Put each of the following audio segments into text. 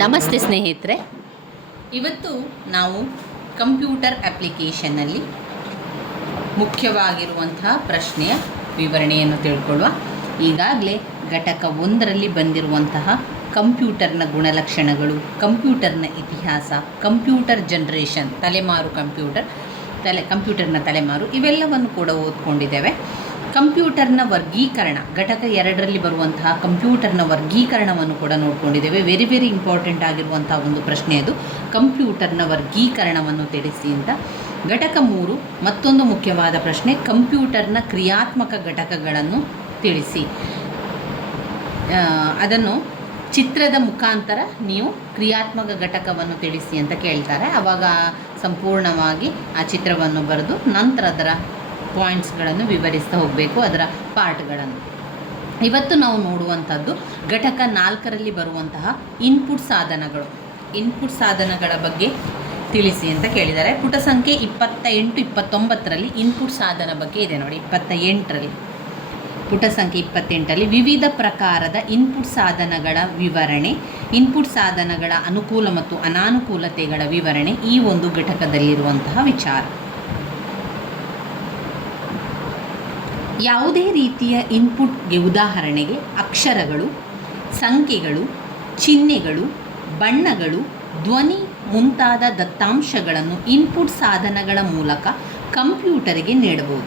ನಮಸ್ತೆ ಸ್ನೇಹಿತರೆ, ಇವತ್ತು ನಾವು ಕಂಪ್ಯೂಟರ್ ಅಪ್ಲಿಕೇಶನ್ನಲ್ಲಿ ಮುಖ್ಯವಾಗಿರುವಂತಹ ಪ್ರಶ್ನೆಯ ವಿವರಣೆಯನ್ನು ತಿಳ್ಕೊಳ್ಳುವ. ಈಗಾಗಲೇ ಘಟಕ 1ರಲ್ಲಿ ಬಂದಿರುವಂತಹ ಕಂಪ್ಯೂಟರ್ನ ಗುಣಲಕ್ಷಣಗಳು, ಕಂಪ್ಯೂಟರ್ನ ಇತಿಹಾಸ, ಕಂಪ್ಯೂಟರ್ ಜನ್ರೇಷನ್, ತಲೆಮಾರು ಕಂಪ್ಯೂಟರ್ನ ತಲೆಮಾರು ಇವೆಲ್ಲವನ್ನು ಕೂಡ ಓದ್ಕೊಂಡಿದ್ದೇವೆ. ಕಂಪ್ಯೂಟರ್ನ ವರ್ಗೀಕರಣ, ಘಟಕ 2ರಲ್ಲಿ ಬರುವಂತಹ ಕಂಪ್ಯೂಟರ್ನ ವರ್ಗೀಕರಣವನ್ನು ಕೂಡ ನೋಡ್ಕೊಂಡಿದ್ದೇವೆ. ವೆರಿ ಇಂಪಾರ್ಟೆಂಟ್ ಆಗಿರುವಂತಹ ಒಂದು ಪ್ರಶ್ನೆ ಅದು. ಕಂಪ್ಯೂಟರ್ನ ವರ್ಗೀಕರಣವನ್ನು ತಿಳಿಸಿ ಅಂತ. ಘಟಕ 3 ಮತ್ತೊಂದು ಮುಖ್ಯವಾದ ಪ್ರಶ್ನೆ, ಕಂಪ್ಯೂಟರ್ನ ಕ್ರಿಯಾತ್ಮಕ ಘಟಕಗಳನ್ನು ತಿಳಿಸಿ. ಅದನ್ನು ಚಿತ್ರದ ಮುಖಾಂತರ ನೀವು ಕ್ರಿಯಾತ್ಮಕ ಘಟಕವನ್ನು ತಿಳಿಸಿ ಅಂತ ಕೇಳ್ತಾರೆ. ಆವಾಗ ಸಂಪೂರ್ಣವಾಗಿ ಆ ಚಿತ್ರವನ್ನು ಬರೆದು ನಂತರ ಅದರ ಪಾಯಿಂಟ್ಸ್ಗಳನ್ನು ವಿವರಿಸ್ತಾ ಹೋಗಬೇಕು, ಅದರ ಪಾರ್ಟ್ಗಳನ್ನು. ಇವತ್ತು ನಾವು ನೋಡುವಂಥದ್ದು ಘಟಕ 4ರಲ್ಲಿ ಬರುವಂತಹ ಇನ್ಪುಟ್ ಸಾಧನಗಳ ಬಗ್ಗೆ ತಿಳಿಸಿ ಅಂತ ಕೇಳಿದ್ದಾರೆ. ಪುಟ ಸಂಖ್ಯೆ 28, 29ರಲ್ಲಿ ಇನ್ಪುಟ್ ಸಾಧನ ಬಗ್ಗೆ ಇದೆ ನೋಡಿ. 28ರಲ್ಲಿ ಪುಟ ಸಂಖ್ಯೆ 28ರಲ್ಲಿ ವಿವಿಧ ಪ್ರಕಾರದ ಇನ್ಪುಟ್ ಸಾಧನಗಳ ವಿವರಣೆ, ಇನ್ಪುಟ್ ಸಾಧನಗಳ ಅನುಕೂಲ ಮತ್ತು ಅನಾನುಕೂಲತೆಗಳ ವಿವರಣೆ ಈ ಒಂದು ಘಟಕದಲ್ಲಿರುವಂತಹ ವಿಚಾರ. ಯಾವುದೇ ರೀತಿಯ ಇನ್ಪುಟ್ಗೆ ಉದಾಹರಣೆಗೆ ಅಕ್ಷರಗಳು, ಸಂಖ್ಯೆಗಳು, ಚಿಹ್ನೆಗಳು, ಬಣ್ಣಗಳು, ಧ್ವನಿ ಮುಂತಾದ ದತ್ತಾಂಶಗಳನ್ನು ಇನ್ಪುಟ್ ಸಾಧನಗಳ ಮೂಲಕ ಕಂಪ್ಯೂಟರ್ಗೆ ನೀಡಬಹುದು.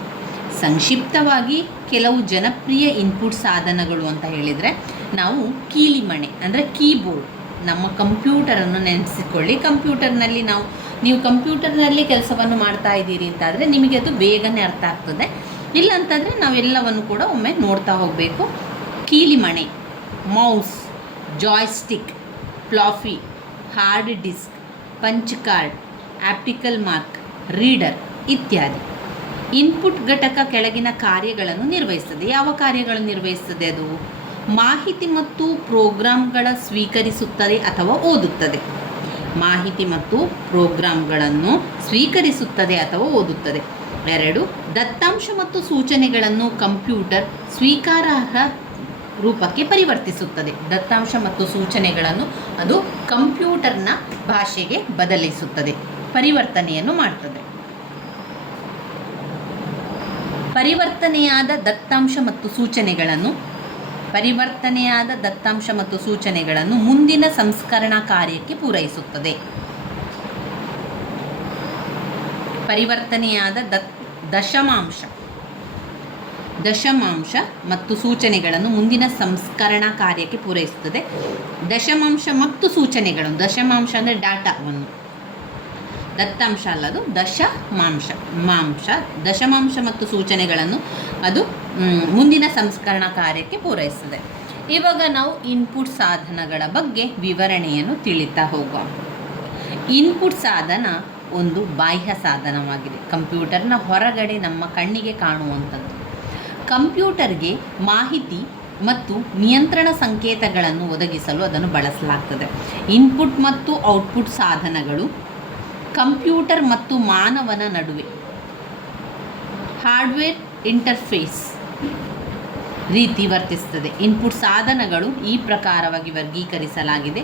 ಸಂಕ್ಷಿಪ್ತವಾಗಿ ಕೆಲವು ಜನಪ್ರಿಯ ಇನ್ಪುಟ್ ಸಾಧನಗಳು ಅಂತ ಹೇಳಿದರೆ ನಾವು ಕೀಲಿಮಣೆ ಅಂದರೆ ಕೀಬೋರ್ಡ್. ನಮ್ಮ ಕಂಪ್ಯೂಟರನ್ನು ನೆನೆಸಿಕೊಳ್ಳಿ. ಕಂಪ್ಯೂಟರ್ನಲ್ಲಿ ನೀವು ಕಂಪ್ಯೂಟರ್ನಲ್ಲಿ ಕೆಲಸವನ್ನು ಮಾಡ್ತಾ ಇದ್ದೀರಿ ಅಂತಾದರೆ ನಿಮಗೆ ಅದು ಬೇಗನೆ ಅರ್ಥ ಆಗ್ತದೆ. ಇಲ್ಲ ಅಂತಂದರೆ ನಾವೆಲ್ಲವನ್ನು ಕೂಡ ಒಮ್ಮೆ ನೋಡ್ತಾ ಹೋಗಬೇಕು. ಕೀಲಿಮಣೆ, mouse, joystick, floppy, hard disk, punch card, optical mark, reader ಇತ್ಯಾದಿ. ಇನ್ಪುಟ್ ಘಟಕ ಕೆಳಗಿನ ಕಾರ್ಯಗಳನ್ನು ನಿರ್ವಹಿಸ್ತದೆ. ಯಾವ ಕಾರ್ಯಗಳನ್ನು ನಿರ್ವಹಿಸ್ತದೆ? ಅದು ಮಾಹಿತಿ ಮತ್ತು ಪ್ರೋಗ್ರಾಂಗಳ ಸ್ವೀಕರಿಸುತ್ತದೆ ಅಥವಾ ಓದುತ್ತದೆ. ಮಾಹಿತಿ ಮತ್ತು ಪ್ರೋಗ್ರಾಂಗಳನ್ನು ಸ್ವೀಕರಿಸುತ್ತದೆ ಅಥವಾ ಓದುತ್ತದೆ. 2, ದತ್ತಾಂಶ ಮತ್ತು ಸೂಚನೆಗಳನ್ನು ಕಂಪ್ಯೂಟರ್ ಸ್ವೀಕಾರಾರ್ಹ ರೂಪಕ್ಕೆ ಪರಿವರ್ತಿಸುತ್ತದೆ. ದತ್ತಾಂಶ ಮತ್ತು ಸೂಚನೆಗಳನ್ನು ಅದು ಕಂಪ್ಯೂಟರ್ನ ಭಾಷೆಗೆ ಬದಲಿಸುತ್ತದೆ, ಪರಿವರ್ತನೆಯನ್ನು ಮಾಡ್ತದೆ. ಪರಿವರ್ತನೆಯಾದ ದತ್ತಾಂಶ ಮತ್ತು ಸೂಚನೆಗಳನ್ನು ಮುಂದಿನ ಸಂಸ್ಕರಣಾ ಕಾರ್ಯಕ್ಕೆ ಪೂರೈಸುತ್ತದೆ. ಪರಿವರ್ತನೆಯಾದ ದಶಮಾಂಶ ಮತ್ತು ಸೂಚನೆಗಳನ್ನು ಮುಂದಿನ ಸಂಸ್ಕರಣಾ ಕಾರ್ಯಕ್ಕೆ ಪೂರೈಸುತ್ತದೆ. ದಶಮಾಂಶ ಮತ್ತು ಸೂಚನೆಗಳನ್ನು, ದಶಮಾಂಶ ಅಂದರೆ ಡಾಟಾವನ್ನು, ದತ್ತಾಂಶ ಅಲ್ಲದು ದಶಮಾಂಶ ಮತ್ತು ಸೂಚನೆಗಳನ್ನು ಅದು ಮುಂದಿನ ಸಂಸ್ಕರಣಾ ಕಾರ್ಯಕ್ಕೆ ಪೂರೈಸುತ್ತದೆ. ಇವಾಗ ನಾವು ಇನ್ಪುಟ್ ಸಾಧನಗಳ ಬಗ್ಗೆ ವಿವರಣೆಯನ್ನು ತಿಳಿತಾ ಹೋಗುವ. ಇನ್ಪುಟ್ ಸಾಧನ ಒಂದು ಬಾಹ್ಯ ಸಾಧನವಾಗಿದೆ. ಕಂಪ್ಯೂಟರ್ನ ಹೊರಗಡೆ ನಮ್ಮ ಕಣ್ಣಿಗೆ ಕಾಣುವಂಥದ್ದು. ಕಂಪ್ಯೂಟರ್ಗೆ ಮಾಹಿತಿ ಮತ್ತು ನಿಯಂತ್ರಣ ಸಂಕೇತಗಳನ್ನು ಒದಗಿಸಲು ಅದನ್ನು ಬಳಸಲಾಗ್ತದೆ. ಇನ್ಪುಟ್ ಮತ್ತು ಔಟ್ಪುಟ್ ಸಾಧನಗಳು ಕಂಪ್ಯೂಟರ್ ಮತ್ತು ಮಾನವನ ನಡುವೆ ಹಾರ್ಡ್ವೇರ್ ಇಂಟರ್ಫೇಸ್ ರೀತಿ ವರ್ತಿಸುತ್ತದೆ. ಇನ್ಪುಟ್ ಸಾಧನಗಳು ಈ ಪ್ರಕಾರವಾಗಿ ವರ್ಗೀಕರಿಸಲಾಗಿದೆ.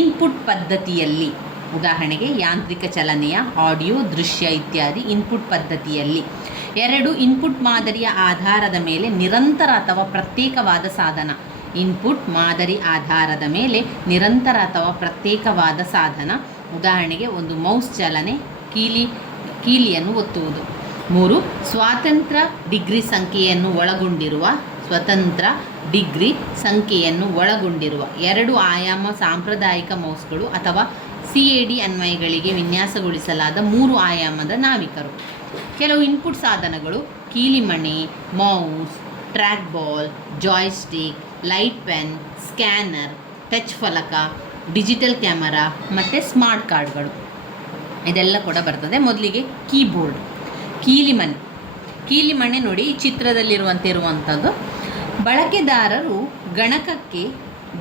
ಇನ್ಪುಟ್ ಪದ್ಧತಿಯಲ್ಲಿ, ಉದಾಹರಣೆಗೆ ಯಾಂತ್ರಿಕ ಚಲನೆಯ, ಆಡಿಯೋ, ದೃಶ್ಯ ಇತ್ಯಾದಿ ಇನ್ಪುಟ್ ಪದ್ಧತಿಯಲ್ಲಿ. 2, ಇನ್ಪುಟ್ ಮಾದರಿಯ ಆಧಾರದ ಮೇಲೆ ನಿರಂತರ ಅಥವಾ ಪ್ರತ್ಯೇಕವಾದ ಸಾಧನ. ಇನ್ಪುಟ್ ಮಾದರಿ ಆಧಾರದ ಮೇಲೆ ನಿರಂತರ ಅಥವಾ ಪ್ರತ್ಯೇಕವಾದ ಸಾಧನ. ಉದಾಹರಣೆಗೆ ಒಂದು ಮೌಸ್ ಚಲನೆ, ಕೀಲಿಯನ್ನು ಒತ್ತುವುದು. 3, ಸ್ವತಂತ್ರ ಡಿಗ್ರಿ ಸಂಖ್ಯೆಯನ್ನು ಒಳಗೊಂಡಿರುವ 2 ಆಯಾಮ ಸಾಂಪ್ರದಾಯಿಕ ಮೌಸ್ಗಳು ಅಥವಾ CAD ಅನ್ವಯಗಳಿಗೆ ವಿನ್ಯಾಸಗೊಳಿಸಲಾದ 3 ಆಯಾಮದ ನಾವಿಕರು. ಕೆಲವು ಇನ್ಪುಟ್ ಸಾಧನಗಳು ಕೀಲಿಮಣೆ, mouse, track ball, joystick, light pen, scanner, touch ಫಲಕ, ಡಿಜಿಟಲ್ ಕ್ಯಾಮರಾ ಮತ್ತು ಸ್ಮಾರ್ಟ್ ಕಾರ್ಡ್ಗಳು ಇದೆಲ್ಲ ಕೂಡ ಬರ್ತದೆ. ಮೊದಲಿಗೆ ಕೀಬೋರ್ಡ್, ಕೀಲಿಮಣೆ ನೋಡಿ ಈ ಚಿತ್ರದಲ್ಲಿರುವಂಥದ್ದು. ಬಳಕೆದಾರರು ಗಣಕಕ್ಕೆ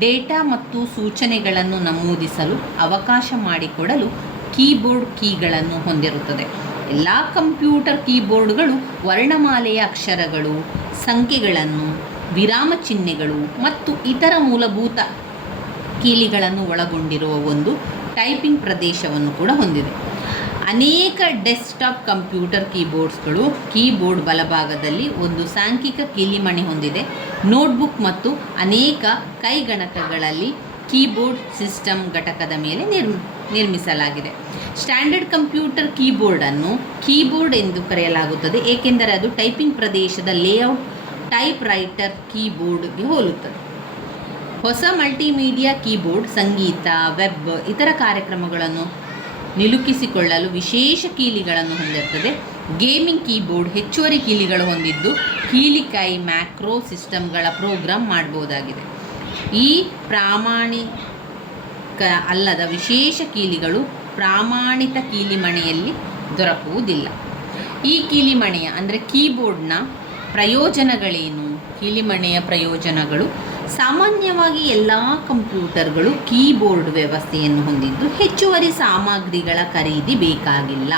ಡೇಟಾ ಮತ್ತು ಸೂಚನೆಗಳನ್ನು ನಮೂದಿಸಲು ಅವಕಾಶ ಮಾಡಿಕೊಡಲು ಕೀಬೋರ್ಡ್ ಕೀಗಳನ್ನು ಹೊಂದಿರುತ್ತದೆ. ಎಲ್ಲ ಕಂಪ್ಯೂಟರ್ ಕೀಬೋರ್ಡ್ಗಳು ವರ್ಣಮಾಲೆಯ ಅಕ್ಷರಗಳು, ಸಂಖ್ಯೆಗಳನ್ನು, ವಿರಾಮ ಚಿಹ್ನೆಗಳು ಮತ್ತು ಇತರ ಮೂಲಭೂತ ಕೀಲಿಗಳನ್ನು ಒಳಗೊಂಡಿರುವ ಒಂದು ಟೈಪಿಂಗ್ ಪ್ರದೇಶವನ್ನು ಕೂಡ ಹೊಂದಿದೆ. ಅನೇಕ ಡೆಸ್ಕ್ಟಾಪ್ ಕಂಪ್ಯೂಟರ್ ಕೀಬೋರ್ಡ್ಸ್ಗಳು ಕೀಬೋರ್ಡ್ ಬಲಭಾಗದಲ್ಲಿ ಒಂದು ಸಾಂಖ್ಯಿಕ ಕೀಲಿಮಣೆ ಹೊಂದಿದೆ. ನೋಟ್ಬುಕ್ ಮತ್ತು ಅನೇಕ ಕೈಗಣಕಗಳಲ್ಲಿ ಕೀಬೋರ್ಡ್ ಸಿಸ್ಟಮ್ ಘಟಕದ ಮೇಲೆ ನಿರ್ಮಿಸಲಾಗಿದೆ. ಸ್ಟ್ಯಾಂಡರ್ಡ್ ಕಂಪ್ಯೂಟರ್ ಕೀಬೋರ್ಡನ್ನು ಕೀಬೋರ್ಡ್ ಎಂದು ಕರೆಯಲಾಗುತ್ತದೆ, ಏಕೆಂದರೆ ಅದು ಟೈಪಿಂಗ್ ಪ್ರದೇಶದ ಲೇಔಟ್ ಟೈಪ್ ರೈಟರ್ ಕೀಬೋರ್ಡ್ಗೆ ಹೋಲುತ್ತದೆ. ಹೊಸ ಮಲ್ಟಿಮೀಡಿಯಾ ಕೀಬೋರ್ಡ್ ಸಂಗೀತ, ವೆಬ್, ಇತರ ಕಾರ್ಯಕ್ರಮಗಳನ್ನು ನಿಲುಕಿಸಿಕೊಳ್ಳಲು ವಿಶೇಷ ಕೀಲಿಗಳನ್ನು ಹೊಂದಿರುತ್ತದೆ. ಗೇಮಿಂಗ್ ಕೀಬೋರ್ಡ್ ಹೆಚ್ಚುವರಿ ಕೀಲಿಗಳು ಹೊಂದಿದ್ದು ಕೀಲಿಕೈ ಮ್ಯಾಕ್ರೋ ಸಿಸ್ಟಮ್ಗಳ ಪ್ರೋಗ್ರಾಮ್ ಮಾಡಬಹುದಾಗಿದೆ. ಈ ಪ್ರಾಮಾಣಿಕ ಅಲ್ಲದ ವಿಶೇಷ ಕೀಲಿಗಳು ಪ್ರಾಮಾಣಿತ ಕೀಲಿಮಣೆಯಲ್ಲಿ ದೊರಕುವುದಿಲ್ಲ. ಈ ಕೀಲಿಮಣೆಯ ಅಂದರೆ ಕೀಬೋರ್ಡ್ನ ಪ್ರಯೋಜನಗಳೇನು? ಕೀಲಿಮಣೆಯ ಪ್ರಯೋಜನಗಳು: ಸಾಮಾನ್ಯವಾಗಿ ಎಲ್ಲ ಕಂಪ್ಯೂಟರ್ಗಳು ಕೀಬೋರ್ಡ್ ವ್ಯವಸ್ಥೆಯನ್ನು ಹೊಂದಿದ್ದು ಹೆಚ್ಚುವರಿ ಸಾಮಗ್ರಿಗಳ ಖರೀದಿ ಬೇಕಾಗಿಲ್ಲ.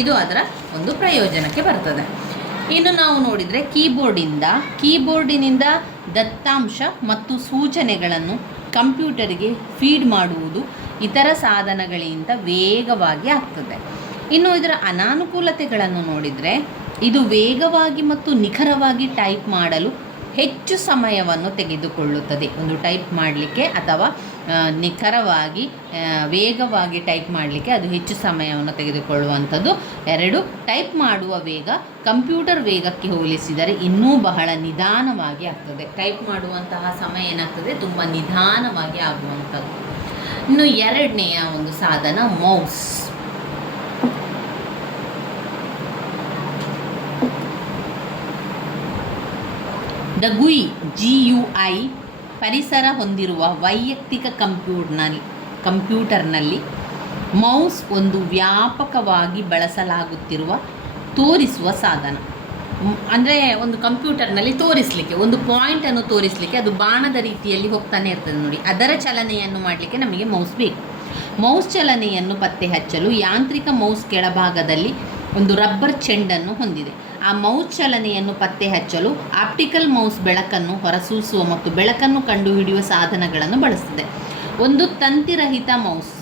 ಇದು ಅದರ ಒಂದು ಪ್ರಯೋಜನಕ್ಕೆ ಬರ್ತದೆ. ಇನ್ನು ನಾವು ನೋಡಿದರೆ ಕೀಬೋರ್ಡಿನಿಂದ ದತ್ತಾಂಶ ಮತ್ತು ಸೂಚನೆಗಳನ್ನು ಕಂಪ್ಯೂಟರ್ಗೆ ಫೀಡ್ ಮಾಡುವುದು ಇತರ ಸಾಧನಗಳಿಗಿಂತ ವೇಗವಾಗಿ ಆಗ್ತದೆ. ಇನ್ನು ಇದರ ಅನಾನುಕೂಲತೆಗಳನ್ನು ನೋಡಿದರೆ ಇದು ವೇಗವಾಗಿ ಮತ್ತು ನಿಖರವಾಗಿ ಟೈಪ್ ಮಾಡಲು ಹೆಚ್ಚು ಸಮಯವನ್ನು ತೆಗೆದುಕೊಳ್ಳುತ್ತದೆ. ಒಂದು ಟೈಪ್ ಮಾಡಲಿಕ್ಕೆ ಅಥವಾ ನಿಖರವಾಗಿ ವೇಗವಾಗಿ ಟೈಪ್ ಮಾಡಲಿಕ್ಕೆ ಅದು ಹೆಚ್ಚು ಸಮಯವನ್ನು ತೆಗೆದುಕೊಳ್ಳುವಂಥದ್ದು. 2, ಟೈಪ್ ಮಾಡುವ ವೇಗ ಕಂಪ್ಯೂಟರ್ ವೇಗಕ್ಕೆ ಹೋಲಿಸಿದರೆ ಇನ್ನೂ ಬಹಳ ನಿಧಾನವಾಗಿ ಆಗ್ತದೆ. ಟೈಪ್ ಮಾಡುವಂತಹ ಸಮಯ ಏನಾಗ್ತದೆ, ತುಂಬ ನಿಧಾನವಾಗಿ ಆಗುವಂಥದ್ದು. ಇನ್ನು 2ನೆಯ ಒಂದು ಸಾಧನ ಮೌಸ್. ದ GUI ಪರಿಸರ ಹೊಂದಿರುವ ವೈಯಕ್ತಿಕ ಕಂಪ್ಯೂಟರ್ನಲ್ಲಿ ಮೌಸ್ ಒಂದು ವ್ಯಾಪಕವಾಗಿ ಬಳಸಲಾಗುತ್ತಿರುವ ತೋರಿಸುವ ಸಾಧನ. ಅಂದರೆ ಒಂದು ಕಂಪ್ಯೂಟರ್ನಲ್ಲಿ ತೋರಿಸಲಿಕ್ಕೆ, ಒಂದು ಪಾಯಿಂಟನ್ನು ತೋರಿಸಲಿಕ್ಕೆ ಅದು ಬಾಣದ ರೀತಿಯಲ್ಲಿ ಹೋಗ್ತಾನೆ ಇರ್ತದೆ ನೋಡಿ, ಅದರ ಚಲನೆಯನ್ನು ಮಾಡಲಿಕ್ಕೆ ನಮಗೆ ಮೌಸ್ ಬೇಕು. ಮೌಸ್ ಚಲನೆಯನ್ನು ಪತ್ತೆ ಹಚ್ಚಲು ಯಾಂತ್ರಿಕ ಮೌಸ್ ಕೆಳಭಾಗದಲ್ಲಿ ಒಂದು ರಬ್ಬರ್ ಚೆಂಡನ್ನು ಹೊಂದಿದೆ. ಆ ಮೌಸ್ ಚಲನೆಯನ್ನು ಪತ್ತೆ ಹಚ್ಚಲು ಆಪ್ಟಿಕಲ್ ಮೌಸ್ ಬೆಳಕನ್ನು ಹೊರಸೂಸುವ ಮತ್ತು ಬೆಳಕನ್ನು ಕಂಡುಹಿಡಿಯುವ ಸಾಧನಗಳನ್ನು ಬಳಸುತ್ತದೆ. ಒಂದು ತಂತಿರಹಿತ ಮೌಸ್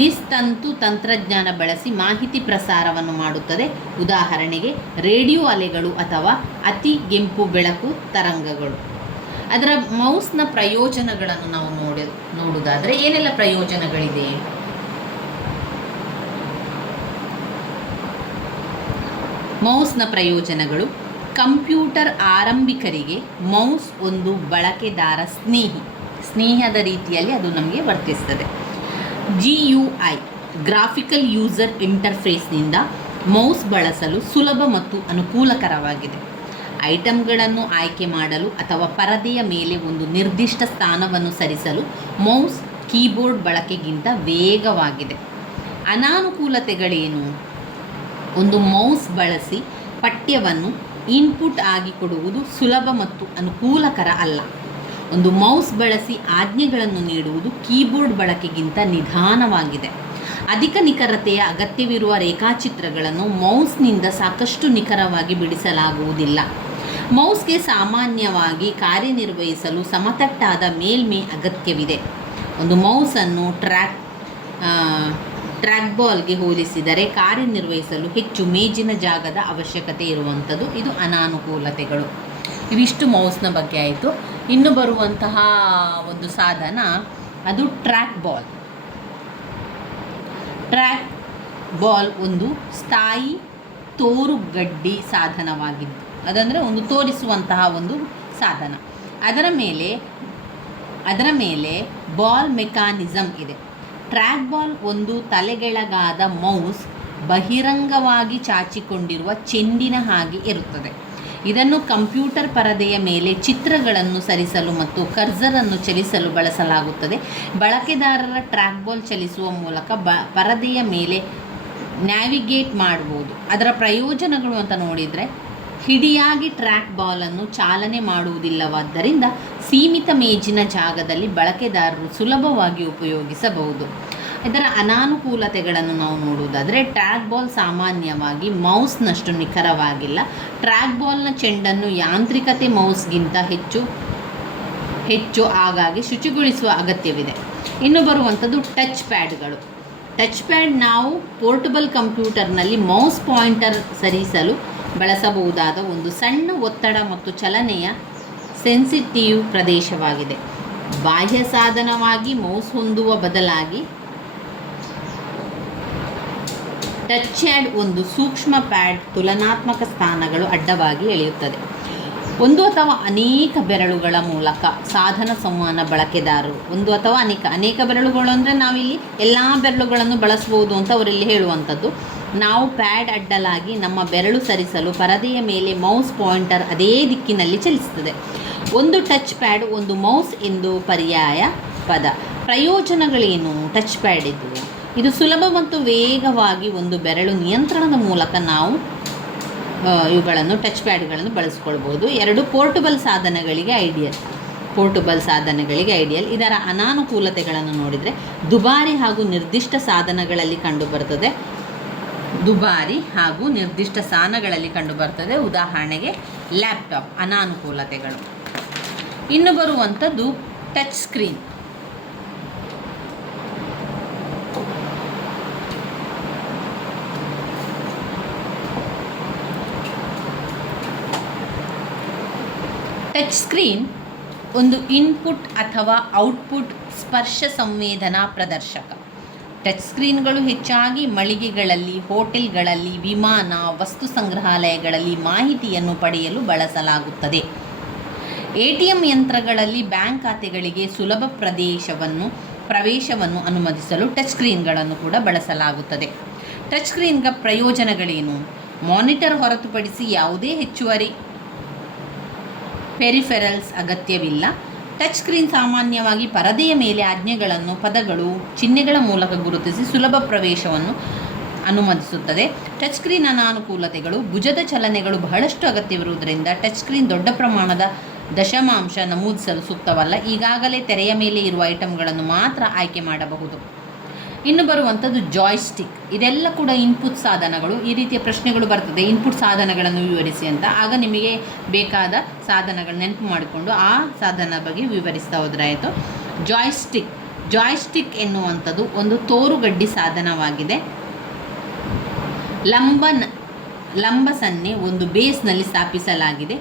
ನಿಸ್ತಂತು ತಂತ್ರಜ್ಞಾನ ಬಳಸಿ ಮಾಹಿತಿ ಪ್ರಸಾರವನ್ನು ಮಾಡುತ್ತದೆ. ಉದಾಹರಣೆಗೆ ರೇಡಿಯೋ ಅಲೆಗಳು ಅಥವಾ ಅತಿಗೆಂಪು ಬೆಳಕು ತರಂಗಗಳು. ಅದರ ಮೌಸ್ನ ಪ್ರಯೋಜನಗಳನ್ನು ನಾವು ನೋಡುವುದಾದರೆ ಏನೆಲ್ಲ ಪ್ರಯೋಜನಗಳಿದೆ? ಮೌಸ್ನ ಪ್ರಯೋಜನಗಳು: ಕಂಪ್ಯೂಟರ್ ಆರಂಭಿಕರಿಗೆ ಮೌಸ್ ಒಂದು ಬಳಕೆದಾರ ಸ್ನೇಹದ ರೀತಿಯಲ್ಲಿ ಅದು ನಮಗೆ ವರ್ತಿಸ್ತದೆ. GUI ಗ್ರಾಫಿಕಲ್ ಯೂಸರ್ ಇಂಟರ್ಫೇಸ್ನಿಂದ ಮೌಸ್ ಬಳಸಲು ಸುಲಭ ಮತ್ತು ಅನುಕೂಲಕರವಾಗಿದೆ. ಐಟಮ್ಗಳನ್ನು ಆಯ್ಕೆ ಮಾಡಲು ಅಥವಾ ಪರದೆಯ ಮೇಲೆ ಒಂದು ನಿರ್ದಿಷ್ಟ ಸ್ಥಾನವನ್ನು ಸರಿಸಲು ಮೌಸ್ ಕೀಬೋರ್ಡ್ ಬಳಕೆಗಿಂತ ವೇಗವಾಗಿದೆ. ಅನಾನುಕೂಲತೆಗಳೇನು? ಒಂದು ಮೌಸ್ ಬಳಸಿ ಪಠ್ಯವನ್ನು ಇನ್ಪುಟ್ ಆಗಿ ಕೊಡುವುದು ಸುಲಭ ಮತ್ತು ಅನುಕೂಲಕರ ಅಲ್ಲ. ಒಂದು ಮೌಸ್ ಬಳಸಿ ಆಜ್ಞೆಗಳನ್ನು ನೀಡುವುದು ಕೀಬೋರ್ಡ್ ಬಳಕೆಗಿಂತ ನಿಧಾನವಾಗಿದೆ. ಅಧಿಕ ನಿಖರತೆಯ ಅಗತ್ಯವಿರುವ ರೇಖಾಚಿತ್ರಗಳನ್ನು ಮೌಸ್ನಿಂದ ಸಾಕಷ್ಟು ನಿಖರವಾಗಿ ಬಿಡಿಸಲಾಗುವುದಿಲ್ಲ. ಮೌಸ್ಗೆ ಸಾಮಾನ್ಯವಾಗಿ ಕಾರ್ಯನಿರ್ವಹಿಸಲು ಸಮತಟ್ಟಾದ ಮೇಲ್ಮೈ ಅಗತ್ಯವಿದೆ. ಒಂದು ಮೌಸನ್ನು ಟ್ರ್ಯಾಕ್ಬಾಲ್ಗೆ ಹೋಲಿಸಿದರೆ ಕಾರ್ಯನಿರ್ವಹಿಸಲು ಹೆಚ್ಚು ಮೇಜಿನ ಜಾಗದ ಅವಶ್ಯಕತೆ ಇರುವಂಥದ್ದು. ಇದು ಅನಾನುಕೂಲತೆಗಳು. ಇವಿಷ್ಟು ಮೌಸ್ನ ಬಗ್ಗೆ ಆಯಿತು. ಇನ್ನು ಬರುವಂತಹ ಒಂದು ಸಾಧನ ಅದು ಟ್ರ್ಯಾಕ್ ಬಾಲ್ ಒಂದು ಸ್ಥಾಯಿ ತೋರುಗಡ್ಡಿ ಸಾಧನವಾಗಿದ್ದು, ಅದಂದರೆ ಒಂದು ತೋರಿಸುವಂತಹ ಒಂದು ಸಾಧನ. ಅದರ ಮೇಲೆ ಬಾಲ್ ಮೆಕ್ಯಾನಿಸಮ್ ಇದೆ. ಟ್ರ್ಯಾಕ್ ಬಾಲ್ ಒಂದು ತಲೆಗೆಳಗಾದ ಮೌಸ್ ಬಹಿರಂಗವಾಗಿ ಚಾಚಿಕೊಂಡಿರುವ ಚೆಂಡಿನ ಹಾಗೆ ಇರುತ್ತದೆ. ಇದನ್ನು ಕಂಪ್ಯೂಟರ್ ಪರದೆಯ ಮೇಲೆ ಚಿತ್ರಗಳನ್ನು ಸರಿಸಲು ಮತ್ತು ಕರ್ಸರನ್ನು ಚಲಿಸಲು ಬಳಸಲಾಗುತ್ತದೆ. ಬಳಕೆದಾರರ ಟ್ರ್ಯಾಕ್ ಬಾಲ್ ಚಲಿಸುವ ಮೂಲಕ ಪರದೆಯ ಮೇಲೆ ನ್ಯಾವಿಗೇಟ್ ಮಾಡಬಹುದು. ಅದರ ಪ್ರಯೋಜನಗಳು ಅಂತ ನೋಡಿದರೆ, ಹಿಡಿಯಾಗಿ ಟ್ರ್ಯಾಕ್ ಬಾಲನ್ನು ಚಾಲನೆ ಮಾಡುವುದಿಲ್ಲವಾದ್ದರಿಂದ ಸೀಮಿತ ಮೇಜಿನ ಜಾಗದಲ್ಲಿ ಬಳಕೆದಾರರು ಸುಲಭವಾಗಿ ಉಪಯೋಗಿಸಬಹುದು. ಇದರ ಅನಾನುಕೂಲತೆಗಳನ್ನು ನಾವು ನೋಡುವುದಾದರೆ, ಟ್ರ್ಯಾಕ್ ಬಾಲ್ ಸಾಮಾನ್ಯವಾಗಿ ಮೌಸ್ನಷ್ಟು ನಿಖರವಾಗಿಲ್ಲ. ಟ್ರ್ಯಾಕ್ ಬಾಲ್ನ ಚೆಂಡನ್ನು ಯಾಂತ್ರಿಕತೆ ಮೌಸ್ಗಿಂತ ಹೆಚ್ಚು ಹೆಚ್ಚು ಆಗಾಗ್ಗೆ ಶುಚಿಗೊಳಿಸುವ ಅಗತ್ಯವಿದೆ. ಇನ್ನು ಬರುವಂಥದ್ದು ಟಚ್ ಪ್ಯಾಡ್ಗಳು. ಟಚ್ ಪ್ಯಾಡ್ ನಾವು ಪೋರ್ಟಬಲ್ ಕಂಪ್ಯೂಟರ್ನಲ್ಲಿ ಮೌಸ್ ಪಾಯಿಂಟರ್ ಸರಿಸಲು ಬಳಸಬಹುದಾದ ಒಂದು ಸಣ್ಣ ಒತ್ತಡ ಮತ್ತು ಚಲನೆಯ ಸೆನ್ಸಿಟಿವ್ ಪ್ರದೇಶವಾಗಿದೆ. ಬಾಹ್ಯ ಸಾಧನವಾಗಿ ಮೌಸ್ ಹೊಂದುವ ಬದಲಾಗಿ ಟಚ್ ಪ್ಯಾಡ್ ಒಂದು ಸೂಕ್ಷ್ಮ ಪ್ಯಾಡ್ ತುಲನಾತ್ಮಕ ಸ್ಥಾನಗಳು ಅಡ್ಡವಾಗಿ ಎಳೆಯುತ್ತದೆ. ಒಂದು ಅಥವಾ ಅನೇಕ ಬೆರಳುಗಳ ಮೂಲಕ ಸಾಧನ ಸಂವಹನ ಬಳಕೆದಾರರು ಒಂದು ಅಥವಾ ಅನೇಕ ಬೆರಳುಗಳು ಅಂದರೆ ನಾವಿಲ್ಲಿ ಎಲ್ಲ ಬೆರಳುಗಳನ್ನು ಬಳಸ್ಬೋದು ಅಂತ ಅವರಲ್ಲಿ ಹೇಳುವಂಥದ್ದು. ನಾವು ಪ್ಯಾಡ್ ಅಡ್ಡಲಾಗಿ ನಮ್ಮ ಬೆರಳು ಸರಿಸಲು ಪರದೆಯ ಮೇಲೆ ಮೌಸ್ ಪಾಯಿಂಟರ್ ಅದೇ ದಿಕ್ಕಿನಲ್ಲಿ ಚಲಿಸುತ್ತದೆ. ಒಂದು ಟಚ್ ಪ್ಯಾಡ್ ಒಂದು ಮೌಸ್ ಎಂದು ಪರ್ಯಾಯ ಪದ. ಪ್ರಯೋಜನಗಳೇನು? ಟಚ್ ಪ್ಯಾಡ್ ಇದು ಸುಲಭ ಮತ್ತು ವೇಗವಾಗಿ ಒಂದು ಬೆರಳು ನಿಯಂತ್ರಣದ ಮೂಲಕ ನಾವು ಟಚ್ ಪ್ಯಾಡ್ಗಳನ್ನು ಬಳಸ್ಕೊಳ್ಬೋದು. 2 ಪೋರ್ಟಬಲ್ ಸಾಧನಗಳಿಗೆ ಐಡಿಯಲ್. ಇದರ ಅನಾನುಕೂಲತೆಗಳನ್ನು ನೋಡಿದರೆ ದುಬಾರಿ ಹಾಗೂ ನಿರ್ದಿಷ್ಟ ಸಾಧನಗಳಲ್ಲಿ ಕಂಡುಬರ್ತದೆ. ಉದಾಹರಣೆಗೆ ಲ್ಯಾಪ್ಟಾಪ್. ಅನಾನುಕೂಲತೆಗಳು. ಇನ್ನು ಬರುವಂಥದ್ದು ಟಚ್ ಸ್ಕ್ರೀನ್. ಟಚ್ ಸ್ಕ್ರೀನ್ ಒಂದು ಇನ್ಪುಟ್ ಅಥವಾ ಔಟ್ಪುಟ್ ಸ್ಪರ್ಶ ಸಂವೇದನಾ ಪ್ರದರ್ಶಕ. ಟಚ್ ಸ್ಕ್ರೀನ್ಗಳು ಹೆಚ್ಚಾಗಿ ಮಳಿಗೆಗಳಲ್ಲಿ, ಹೋಟೆಲ್ಗಳಲ್ಲಿ, ವಿಮಾನ, ವಸ್ತು ಸಂಗ್ರಹಾಲಯಗಳಲ್ಲಿ ಮಾಹಿತಿಯನ್ನು ಪಡೆಯಲು ಬಳಸಲಾಗುತ್ತದೆ. ATM ಯಂತ್ರಗಳಲ್ಲಿ ಬ್ಯಾಂಕ್ ಖಾತೆಗಳಿಗೆ ಸುಲಭ ಪ್ರವೇಶವನ್ನು ಅನುಮತಿಸಲು ಟಚ್ ಸ್ಕ್ರೀನ್ಗಳನ್ನು ಕೂಡ ಬಳಸಲಾಗುತ್ತದೆ. ಟಚ್ ಸ್ಕ್ರೀನ್ಗೆ ಪ್ರಯೋಜನಗಳೇನು? ಮಾನಿಟರ್ ಹೊರತುಪಡಿಸಿ ಯಾವುದೇ ಹೆಚ್ಚುವರಿ ಪೆರಿಫೆರಲ್ಸ್ ಅಗತ್ಯವಿಲ್ಲ. ಟಚ್ ಸ್ಕ್ರೀನ್ ಸಾಮಾನ್ಯವಾಗಿ ಪರದೆಯ ಮೇಲೆ ಆಜ್ಞೆಗಳನ್ನು ಪದಗಳು, ಚಿಹ್ನೆಗಳ ಮೂಲಕ ಗುರುತಿಸಿ ಸುಲಭ ಪ್ರವೇಶವನ್ನು ಅನುಮತಿಸುತ್ತದೆ. ಟಚ್ ಸ್ಕ್ರೀನ್ ಅನಾನುಕೂಲತೆಗಳು. ಭುಜದ ಚಲನೆಗಳು ಬಹಳಷ್ಟು ಅಗತ್ಯವಿರುವುದರಿಂದ ಟಚ್ ಸ್ಕ್ರೀನ್ ದೊಡ್ಡ ಪ್ರಮಾಣದ ದಶಮಾಂಶ ನಮೂದಿಸಲು ಸೂಕ್ತವಲ್ಲ. ಈಗಾಗಲೇ ತೆರೆಯ ಮೇಲೆ ಇರುವ ಐಟಮ್ಗಳನ್ನು ಮಾತ್ರ ಆಯ್ಕೆ ಮಾಡಬಹುದು. ಇನ್ನು ಬರುವಂಥದ್ದು ಜಾಯ್ಸ್ಟಿಕ್. ಇದೆಲ್ಲ ಕೂಡ ಇನ್ಪುಟ್ ಸಾಧನಗಳು. ಈ ರೀತಿಯ ಪ್ರಶ್ನೆಗಳು ಬರ್ತದೆ, ಇನ್ಪುಟ್ ಸಾಧನಗಳನ್ನು ವಿವರಿಸಿ ಅಂತ. ಆಗ ನಿಮಗೆ ಬೇಕಾದ ಸಾಧನಗಳು ನೆನಪು ಮಾಡಿಕೊಂಡು ಆ ಸಾಧನ ಬಗ್ಗೆ ವಿವರಿಸ್ತಾ ಹೋದ್ರಾಯಿತು. ಜಾಯ್ಸ್ಟಿಕ್ ಎನ್ನುವಂಥದ್ದು ಒಂದು ತೋರುಗಡ್ಡಿ ಸಾಧನವಾಗಿದೆ. ಲಂಬ ಸನ್ನೆ ಒಂದು ಬೇಸ್ನಲ್ಲಿ ಸ್ಥಾಪಿಸಲಾಗಿದೆ.